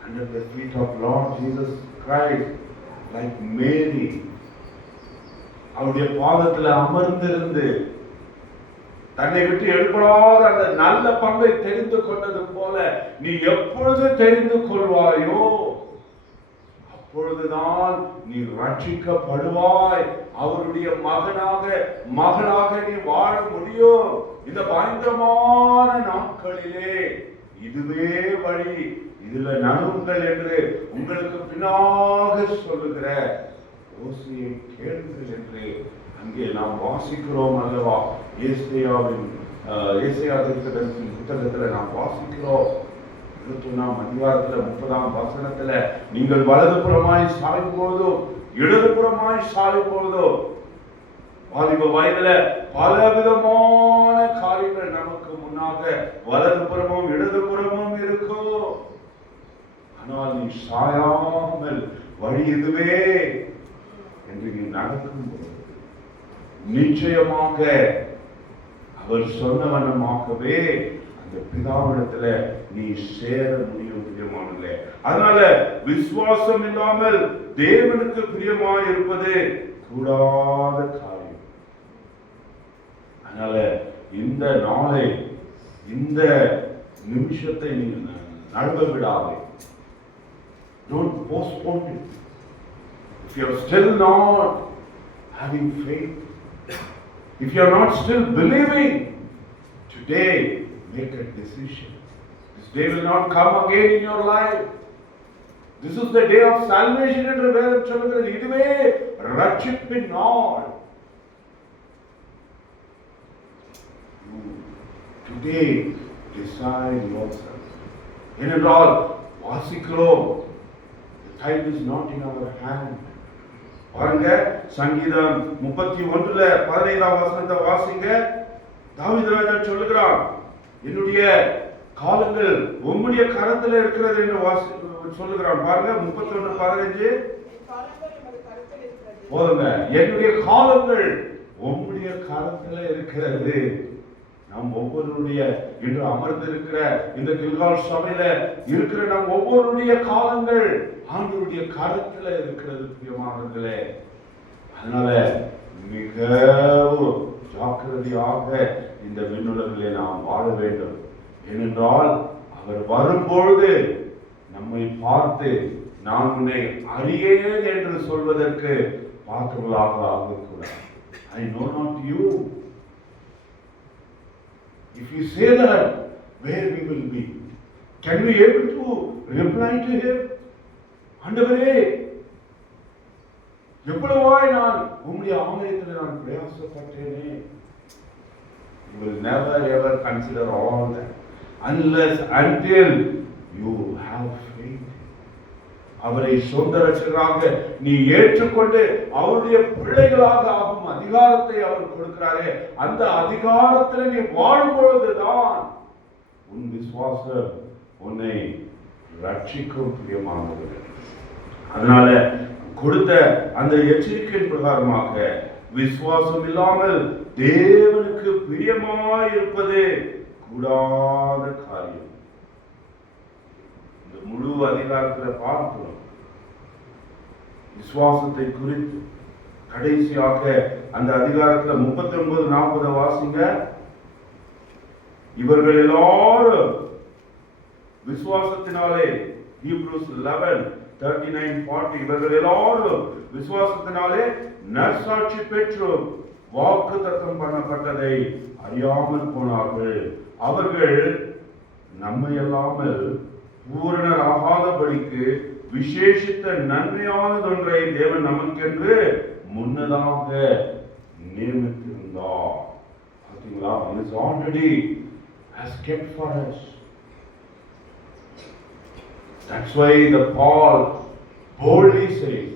under the feet of Lord Jesus Christ, like Mary, அவருடைய பாதத்தில் அமர்ந்திருந்து தன்னை விட்டு எழுப்படாத அந்த நல்ல பங்கை தெரிந்து கொண்டது போல நீ எப்பொழுது தெரிந்து கொள்வாயோ அப்பொழுதுதான் நீ ரட்சிக்கப்படுவாய். அவருடைய மகனாக நீ வாழ முடியும். இந்த பயங்கரமான நாட்களிலே இதுவே வழி, இதுல நடுங்கள் என்று உங்களுக்கு பின்னாக சொல்லுகிற ஓசையை கேளுங்கள் என்று அங்கே நாம் வாசிக்கிறோம் அல்லவா? ஏசாயா தீர்க்கதரிசியின் புத்தகத்தில் நாம் வாசிக்கிறோம். 21ஆம் அதிகாரத்தில் 30ஆம் வசனத்துல, நீங்கள் வலதுபுறமாய் சாயும் பொழுதோ இடதுபுறமாய் சாயும் பொழுதோ, வாலிப வயதுல பலவிதமான காரியங்கள் நமக்கு முன்னாக வலதுபுறமும் இடதுபுறமும் இருக்கும். ஆனால் நீ சாயாமல் வழி இதுவே என்று நீ நடக்கும்போது நிச்சயமாக அவர் சொன்ன வண்ணமாகவே அந்த பிதாவிடத்துல நீ சேர முடியும். பிரியமானே, அதனால விசுவாசம் இல்லாமல் தேவனுக்கு பிரியமாய் இருப்பது கூடாத காரியம். அதனால இந்த நாளை, இந்த நிமிஷத்தை நீ நழுவ விடாதே. Don't postpone it. If you are still not having faith, if you are not still believing, today make a decision. This day will not come again in your life. This is the day of salvation என்று வேதம் சொல்கிறது. இதுவே ரட்சிப்பின் நாள். Today decide yourself. ஏனென்றால் வாசிக்கிறோம், the time is not in our hand. பாருங்க, சங்கீதம் 31:15 வசனத்தை வாசிங்க. தாவீது ராஜா சொல்லுகிறான், என்னுடைய காலங்கள் உம்முடைய கரத்தில் இருக்கிறது என்று சொல்லுகிறான். பாருங்க 31:15. போதுங்க, என்னுடைய காலங்கள் உம்முடைய கரத்தில் இருக்கிறது. நம் ஒவ்வொருடைய இன்று அமர்ந்திருக்கிற இந்த கில்கால் சபையில இருக்கிற நம் ஒவ்வொருடைய காலங்கள் ஆண்டவருடைய கரத்தில் இருக்கிறது. பிரியமானவர்களே, அதனால மிகவும் ஜாக்கிரதையாக இந்த விண்ணுலகிலே நாம் வாழ வேண்டும். ஏனென்றால் அவர் வரும்பொழுது நம்மை பார்த்து நான் உன்னை அறியேன் என்று சொல்வதற்கு பாத்திரங்களாக ஆகக்கூடாது. I know not you. If you say that, where we will be? Can we able to reply to him? ஆண்டவரே, எவ்வளவாய் நான் உம்முடைய ஆலயத்தில் நான் பிரயாசப்பட்டேனே. You will never ever consider all that unless until you have faith. அவரை சொந்த ரட்சகராக நீ ஏற்றுக்கொண்டு அவருடைய பிள்ளைகளாக ஆகும் அதிகாரத்தை அவர் கொடுக்கிறாரே, அந்த அதிகாரத்தில் நீ வாழும் பொழுதுதான் உன் விசுவாசம் உன்னை ரட்சிக்கும். பிரியமானவர்களே, அதனால கொடுத்த அந்த எச்சரிக்கையின் பிரகாரமாக விசுவாசம் இல்லாமல் தேவனுக்கு பிரியமாய் இருப்பது கூடாத காரியம். இந்த முழு அதிகாரத்தில் பார்க்கிறோம் விசுவாசத்தை குறித்து. கடைசியாக அந்த அதிகாரத்தில் 39-40 வாசிங்க. இவர்கள் எல்லாரும் விசுவாசத்தினாலே, ஹீப்ரூஸ் 11:39-40, இவர்கள் எல்லாரும் விசுவாசத்தினாலே நற்சாட்சி பெற்று வாக்குத்தத்தம் பண்ணப்பட்டதை அறியாமல் போனார்கள். அவர்கள் நம்மை அல்லாமல் பூரணர் ஆகாதபடிக்கு விசேஷித்த நன்மையானதொன்றை தேவன் நமக்கென்று முன்னதாக நியமித்திருந்தார். பார்த்தீங்களா? It is already has kept for us. That's why the Paul boldly says,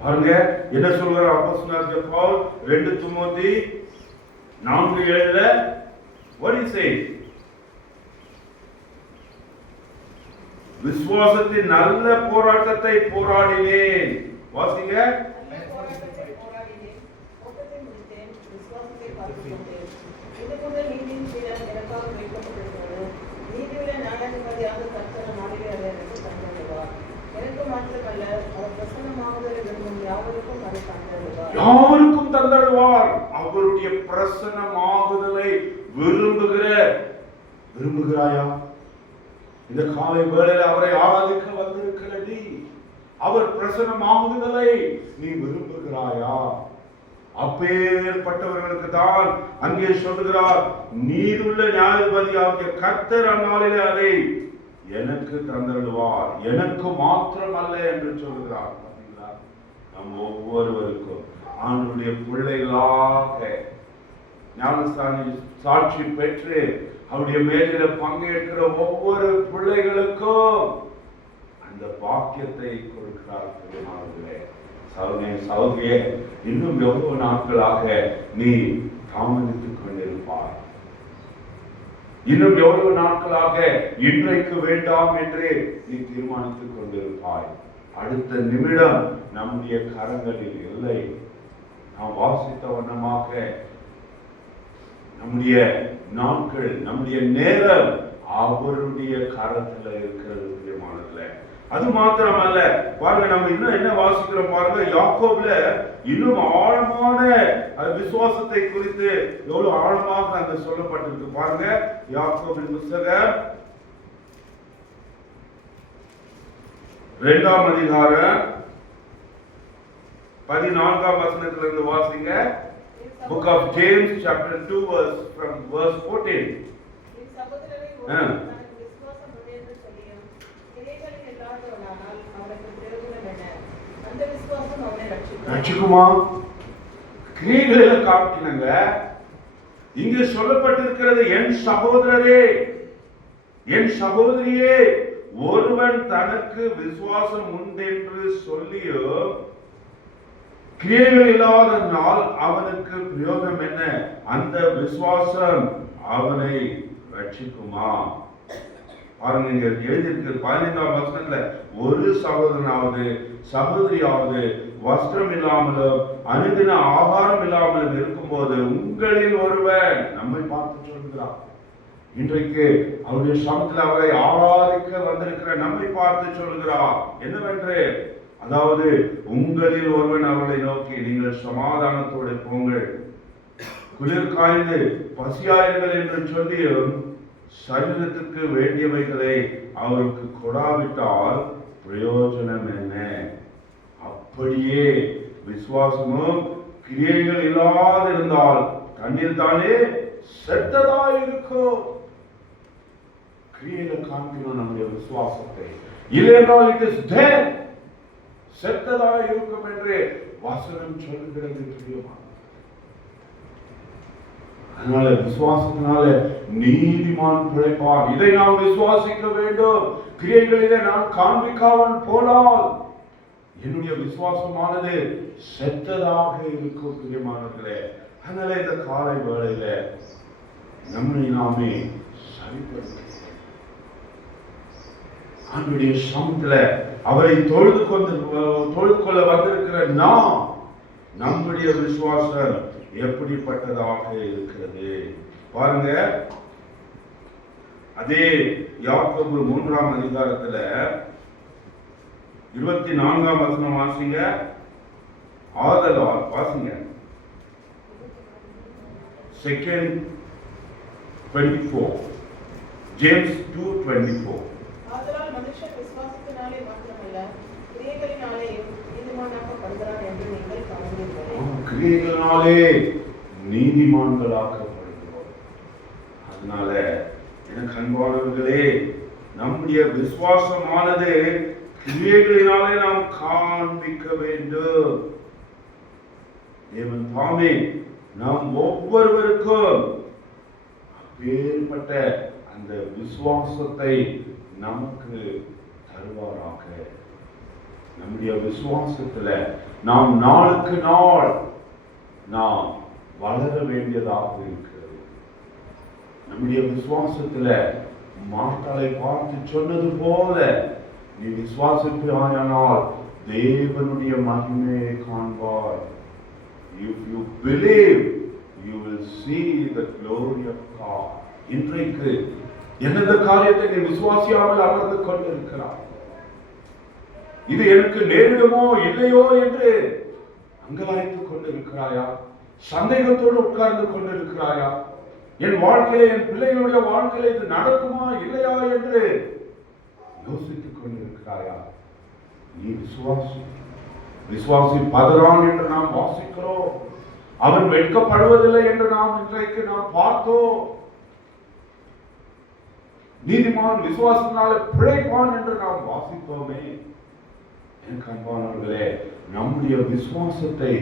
பாருங்க என்ன சொல்றார் அப்போஸ்தலனாகிய பவுல் 2 தீமோத்தேயு 4:7. what he says? விசுவாசத்தின் நல்ல போராட்டத்தை போராடினேன். வாசிங்க. நல்ல போராட்டத்தை போராடினேன், ஓட்டத்தை முடித்தேன், விசுவாசத்தை காத்துக்கொண்டேன். இது முதல் நீதியின் சீடன் எனக்காக வைக்கப்பட்டிருக்கிறது. நீதியுள்ள நியாயாதிபதியாக கர்த்தர் நாளிலே அதை எனக்கு தந்தருவார். எனக்கு மாத்திரமல்ல, அவர் பிரசன்னமாகுதலை விரும்பும் யாவருக்கும் அதை தந்தருவார். யாவருக்கும் தந்தருவார். அவருடைய பிரசன்னமாகுதலை விரும்புகிறாயா? இந்த காலை வேளையில் அவரை ஆராதிக்க வந்திருக்கிற நீ, அவர் பிரசன்னமாகுதலை நீ விரும்புகிறாயா? அப்பேற்பட்டவர்களுக்கு தான் அங்கே சொல்லுகிறார், நீதியுள்ள நியாயாதிபதியாகிய கர்த்தர் அந்நாளிலே அதை எனக்கு தந்தருவார், எனக்கு மாத்திரம் அல்ல என்று சொல்லுகிறார். பார்த்தீங்களா? நம் ஒவ்வொருவருக்கும் அவனுடைய பிள்ளைகளாக ஞானஸ்தான சாட்சி பெற்று அவருடைய மேலில பங்கேற்கிற ஒவ்வொரு பிள்ளைகளுக்கும் அந்த பாக்கியத்தை கொடுக்கிறார். சௌகியே, இன்னும் எவ்வளவு நாட்களாக நீ தாமதித்துக் கொண்டிருப்பாய்? இன்னும் எவ்வளவு நாட்களாக இன்றைக்கு வேண்டாம் என்று நீ தீர்மானித்துக் கொண்டிருப்பாய்? அடுத்த நிமிடம் நம்முடைய கரங்களில் இல்லை. நாம் வாசித்த வண்ணமாக நம்முடைய நாட்கள், நம்முடைய நேரம் அவருடைய கரத்தில் இருக்கிறது. பிரியமானதுல அது மாத்திரமல்ல, பாருங்க நம்ம இன்னும் என்ன வாசிக்கிறோம் பாருங்க. யாக்கோபுல இன்னும் ஆழமான விசுவாசத்தை குறித்து எவ்வளவு ஆழமாக அங்க சொல்லப்பட்டிருக்கு பாருங்க. யாக்கோபின் புத்தகம் 2ஆம் அதிகாரம் 14ஆம் வசனத்திலிருந்து வாசிங்க. Book of James chapter 2 from verse 14. சகோதரரை தனக்கு விசுவாசம் உண்டு என்று சொல்லியும் கிரியைகளில் இல்லாதவனானால் அவனுக்கு பிரயோஜனம் என்ன? அந்த விசுவாசம் அவனை ரட்சிக்குமா? கிரியைகளில் காட்டினங்க. இங்கு சொல்லப்பட்டிருக்கிறது, என் சகோதரரே, என் சகோதரியே, ஒருவன் தனக்கு விசுவாசம் உண்டு என்று சொல்லியோ கிரியைகள் இல்லாத நாள் அவனுக்கு பிரயோஜனம் என்ன? அந்த விசுவாசம் அவனை ரட்சிக்குமா? பாருங்க, இங்க எழுதியிருக்கு 15ஆம் வசனத்துல, ஒரு சகோதரனாவது சகோதரியாவது வஸ்திரம் இல்லாமலும் அனுதின ஆகாரம் இல்லாமலும் இருக்கும்போது உங்களில் ஒருவன், நம்மை பார்த்து சொல்கிறார், இன்றைக்கு அவருடைய சமத்தில் அவரை ஆராதிக்க வந்திருக்கிற நம்மை பார்த்து சொல்கிறார் என்னவென்று, அதாவது உங்களில் ஒருவன் அவர்களை நோக்கி, நீங்கள் சமாதானத்தோடு போங்கள், குளிர் காய்ந்து பசியாயிருங்கள் என்று சொல்லியும் சரீரத்துக்கு வேண்டியவைகளை அவருக்கு கொடாவிட்டால் பிரயோஜனம் என்ன? அப்படியே விசுவாசமும் கிரியைகள் இல்லாதிருந்தால் தண்ணீர் தானே செத்ததா இருக்கும். கிரியையில காண்கிறோம் நம்முடைய விசுவாசத்தை. இல்லையென்றால் it is dead, செத்ததா இருக்கும் என்று வசனம் சொல்லுகிறது. அதனால விசுவாசத்தினால நீதிமான் பிழைப்பான். இதை நாம் விசுவாசிக்க வேண்டும். கிரியைகளிலே நான் காண்பிக்காமல் போனால் என்னுடைய விசுவாசமானது செத்ததாக இருக்கும் பிரியமானவர்களே. அதனால இந்த காலை வேளையில நம்மை நாமே சரிப்படுத்த ஆண்டுடைய சமத்துல அவரை தொழுது கொள்ள வந்திருக்கிற நாம் நம்முடைய விசுவாசம் எப்படிப்பட்டதாக இருக்கிறது பாருங்க. அதே யாக்கோபு 3ஆம் அதிகாரத்துல 24ஆம் வசனம் வாசிங்க. ஆதலால் வாசிங்க 2:24 James 2:24. ஆதலால் மனுஷன் விசுவாசத்தினாலே மாத்திரமல்ல கிரியைகளினாலேயும் நீதிமானாக்கப்படுகிறான் என்று நீங்கள் காண்கிறீர்கள். கிரியைகளினாலே நீதிமான்களாக்கப்படுகிறோம். அதனால எனக்கு அன்பானவர்களே, நம்முடைய விசுவாசமானது கிரியைகளினாலே நாம் காண்பிக்க வேண்டும். தேவன் தாமே நாம் ஒவ்வொருவருக்கும் அப்பேற்பட்ட அந்த விசுவாசத்தை நமக்கு தருவாராக. நம்முடைய விசுவாசத்துல நாம் நாளுக்கு நாள் நாம் வளர வேண்டியதாக இருக்கிறது. நம்முடைய விசுவாசத்துல மாட்டாளை பார்த்து சொன்னது போல நீ விசுவாசிப்பாயானால் தேவனுடைய மகிமையை காண்பாய். If you believe, you will see the glory of God. இன்றைக்கு எந்த காரியத்தை நீ விசுவாசியாமல் அமர்ந்து கொண்டிருக்கிறாய்? இது எனக்கு நேரிடுமோ இல்லையோ என்று அங்கலாய்த்துக் கொண்டிருக்கிறாயா? சந்தேகத்தோடு உட்கார்ந்து கொண்டிருக்கிறாயா? என் வாழ்க்கையில, என் பிள்ளைகளுடைய வாழ்க்கையில இது நடக்குமா இல்லையா என்று யோசித்துக் கொண்டிருக்கிறாயா? நீ விசுவாசி பதறான் என்று நாம் வாசிக்கிறோம். அவன் வெட்கப்படுவதில்லை என்று நாம் இன்றைக்கு நாம் பார்த்தோம். நீதிமான் விசுவாசத்தினால பிழைப்பான் என்று நாம் வாசித்தோமே. எனக்கு அன்பானவர்களே, நம்முடைய விசுவாசத்தை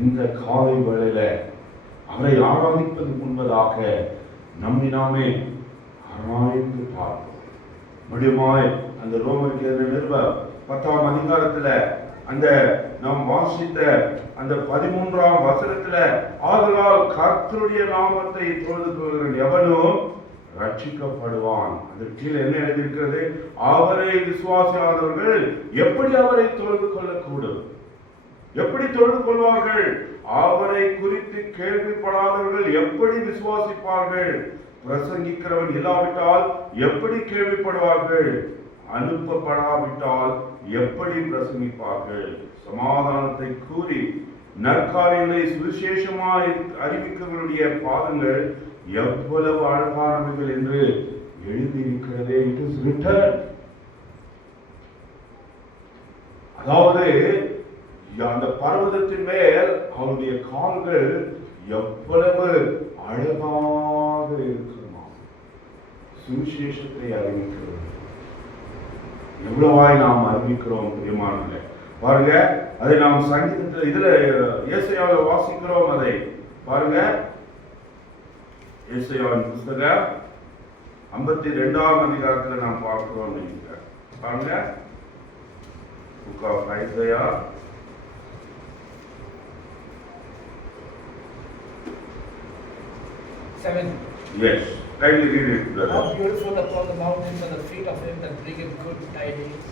இந்த காலை வேளையில அவரை ஆராதிப்பது முன்பதாக நம்மை நாமே ஆராய்ந்து பார்ப்போம். முடியுமாய் அந்த ரோமருக்கு நிருபம் 10ஆம் அதிகாரத்துல அந்த நாம் வாசித்த அந்த 13ஆம் வசனத்துல, ஆதலால் கர்த்தருடைய நாமத்தை தொழுது கொள்கிறவன் எவனும் ரட்சிக்கப்படுவான். அதற்கு கீழே என்ன எழுதியிருக்கிறது? அவரை விசுவாசியாதவர்கள் எப்படி அவரை தொழுது கொள்ளக்கூடும்? எப்படி தொழுது கொள்வார்கள்? அவரை குறித்து கேள்விப்படாதவர்கள் எப்படி விசுவாசிப்பார்கள்? பிரசங்கிக்கிறவன் இல்லாவிட்டால் எப்படி கேள்விப்படுவார்கள்? அனுப்பப்படாவிட்டால் எப்படி பிரசங்கிப்பார்கள்? சமாதானத்தை கூறி நற்காரியங்களை சுவிசேஷமாய் அறிவிக்கிறவருடைய பாதங்கள் எவ்வளவு அழகானவைகள் என்று எழுதியிருக்கிறதே. It is written. அதாவது அந்த பர்வதத்தின் மேல் அவருடைய கால்கள் எவ்வளவு அழகாக இருக்குமா! சுவிசேஷத்தை அறிவிக்கிறது எவ்வளவாய் நாம் அறிவிக்கிறோம் பிரியமானவர்களே. பாருங்க, அதை நாம் சங்கீதத்தில் இதுல ஏசாயாவில் வாசிக்கிறோம். அதை பாருங்க, ஏசாயாவின் புத்தகம் 52ஆம் அதிகாரத்தில் நாம் பார்க்கிறோம். பாருங்க, Book of Isaiah 7. Yes, kindly read it, brother. How beautiful upon the mountains are the feet of him that bringeth good tidings,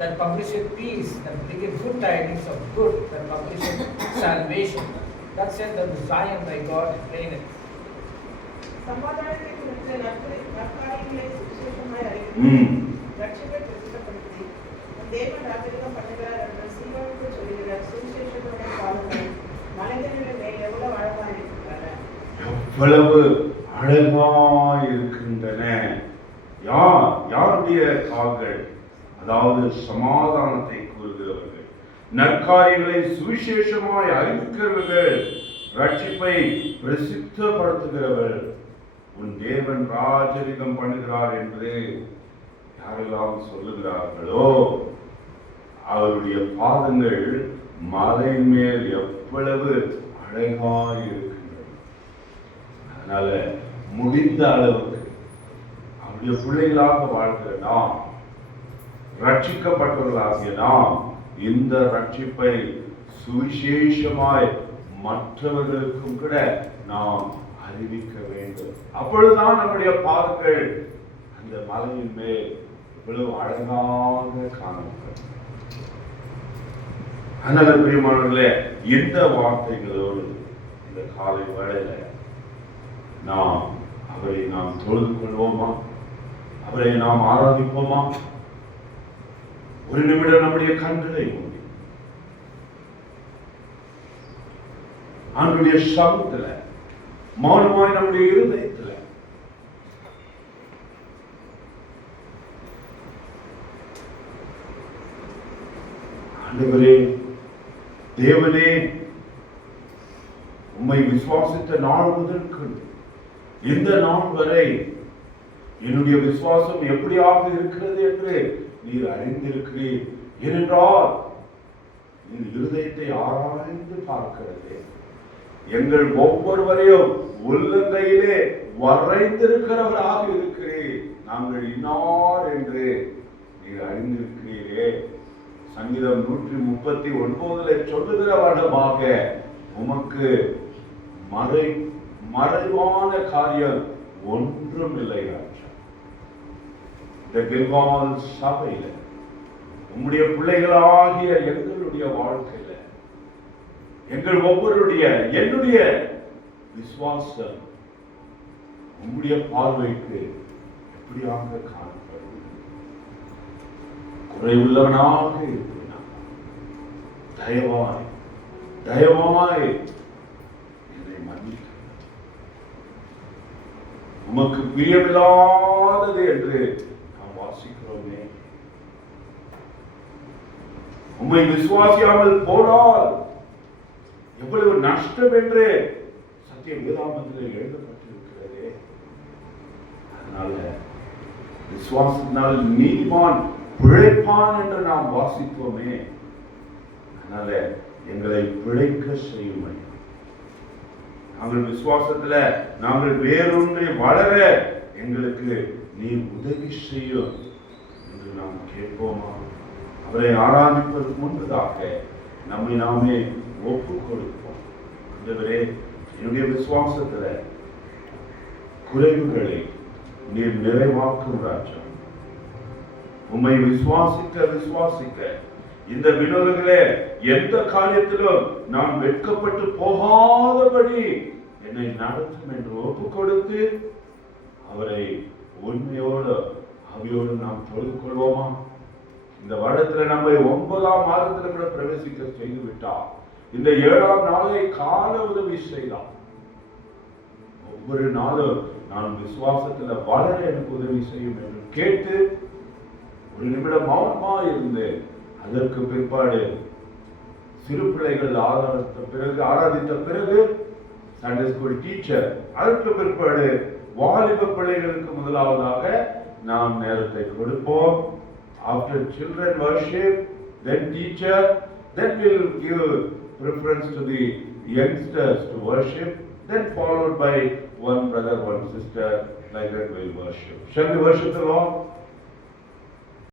that publisheth peace, that bringeth good tidings of good, that publisheth salvation. That said that Zion thy God reigneth. சமாதானத்தை குறித்து நற்காரியங்களை சுவிசேஷமாய் அறிவித்து ரட்சிப்பை பிரசித்தப்படுத்தி தேவன் ராஜரிகம் பண்ணுகிறார் என்று சீயோனுக்கு சொல்லுகிற சுவிசேஷத்துடைய பாதங்கள் மனிதனுடைய மேல் எவ்வளவு அழகாய் இருக்கின்றன! எவ்வளவு அழகாய் இருக்கிறது! யாருடைய கால்கள்? அதாவது சமாதானத்தை கூறுகிறவர்கள், நற்காரியங்களை சுவிசேஷமாய் அறிவிக்கிறவர்கள், ரட்சிப்பை பிரசித்தப்படுத்துகிறவர். உன் தேவன் ராஜரிகம் பண்ணுகிறார் என்று யாரெல்லாம் சொல்லுகிறார்களோ அவருடைய பாதங்கள் மலையின் மேல் எவ்வளவு அழகாய் இருக்கின்றன. அதனால முடிந்த அளவுக்கு அவருடைய பிள்ளைகளாக வாழ்கிற நாம், ரட்சிக்கப்பட்டவர்களாகிய நாம் இந்த ரட்சிப்பை சுவிசேஷமாய் மற்றவர்களுக்கும் கூட நாம் அறிவிக்க வேண்டும். அப்பொழுதுதான் நம்முடைய பாதங்கள் அந்த மலையின் மேல் இவ்வளவு அழகாக காணப்படும். அதனால பிரியமானவர்களே, இந்த வார்த்தைகளோடு இந்த காலை வேளையில நாம் அவரை நாம் தொழுது கொள்வோமா? அவரை நாம் ஆராதிப்போமா? ஒரு நிமிடம் நம்முடைய கண்களை மூடி அவனுடைய சமத்துல மௌனமாய் நம்முடைய இருதயத்துல ஆண்டவரே, தேவனே, உம்மை விசுவாசித்த நாள் முதல் இந்த நாள் வரை என்னுடைய விசுவாசம் எப்படியாக இருக்கிறது என்று நீர் அறிந்திருக்கிறீர். ஏனென்றால் நீர் இருதயத்தை ஆராய்ந்து பார்க்கிறது. எங்கள் ஒவ்வொருவரையும் உள்ளங்கையிலே வரைந்திருக்கிறவராக இருக்கிறீர். நாங்கள் இன்னார் என்று நீர் அறிந்திருக்கிறீரே. சங்கீதம் 139 சொல்லுகிற வண்ணமாக உமக்கு மறைவான காரியம் ஒன்றும் இல்லை. இந்த கில்கால் சபையில உம்முடைய பிள்ளைகளாகிய எங்களுடைய வாழ்க்கையில எங்கள் ஒவ்வொருடைய என்னுடைய விசுவாசம் உம்முடைய பார்வைக்கு எப்படியாக காணப்படும்? குறைவுள்ளவனாக இருக்கிறான். தயவாய் தயவாய் என்னை மன்னிக்க. உமக்கு பிரியமில்லாதது என்று நாம் வாசிக்கிறோமே. உம்மை விசுவாசியாமல் போனால் எவ்வளவு நஷ்டம் என்று சத்திய வேதாகமத்தில் எழுதப்பட்டிருக்கிறது. அதனால விசுவாசத்தினால் நீதிமான் பிழைப்பான் என்று நாம் வாசிப்போமே. அதனால எங்களை பிழைக்க செய்யும். நாங்கள் விசுவாசத்துல நாங்கள் வேறொன்றை வளர எங்களுக்கு நீ உதவி செய்யும் என்று நாம் கேட்போமா? அவரை ஆராதிப்பதற்கு முன்பதாக நம்மை நாமே ஒப்புக் கொடுப்போம். ஆண்டவரே, என்னுடைய விசுவாசத்துல குறைவுகளை நீர் நிறைவாக்கும் ராஜா. உம்மை விசுவாசிக்க இந்த வினோதங்களே எந்த காரியத்திலும் நான் வெட்கப்பட்டு போகாதபடி என்னை நடத்தும் என்று ஒப்புக் கொடுத்து அவரை உண்மையோடு அவையோடு நாம் தொழுது கொள்வோமா? இந்த வருடத்துல நம்மை 9ஆம் மாதத்துல கூட பிரவேசிக்க செய்து விட்டார். இந்த 7ஆம் நாளை கால உதவி செய்தார். ஒவ்வொரு நாளும் நான் விசுவாசத்துல வளர எனக்கு உதவி செய்யும் என்று கேட்டு ஒரு நிமிடம் மௌனமா இருந்து அதற்கு பிற்பாடு சிறு பிள்ளைகள் ஆராதித்த பிறகு சண்டே ஸ்கூல் டீச்சர், அதற்கு பிற்பாடு வாலிப பிள்ளைகளுக்கு முதலாவதாக நாம் நேரத்தை கொடுப்போம். After children worship, then teacher, then we'll give preference to the youngsters to worship, then followed by one brother, one sister, like that we'll worship. Shall we worship the Lord?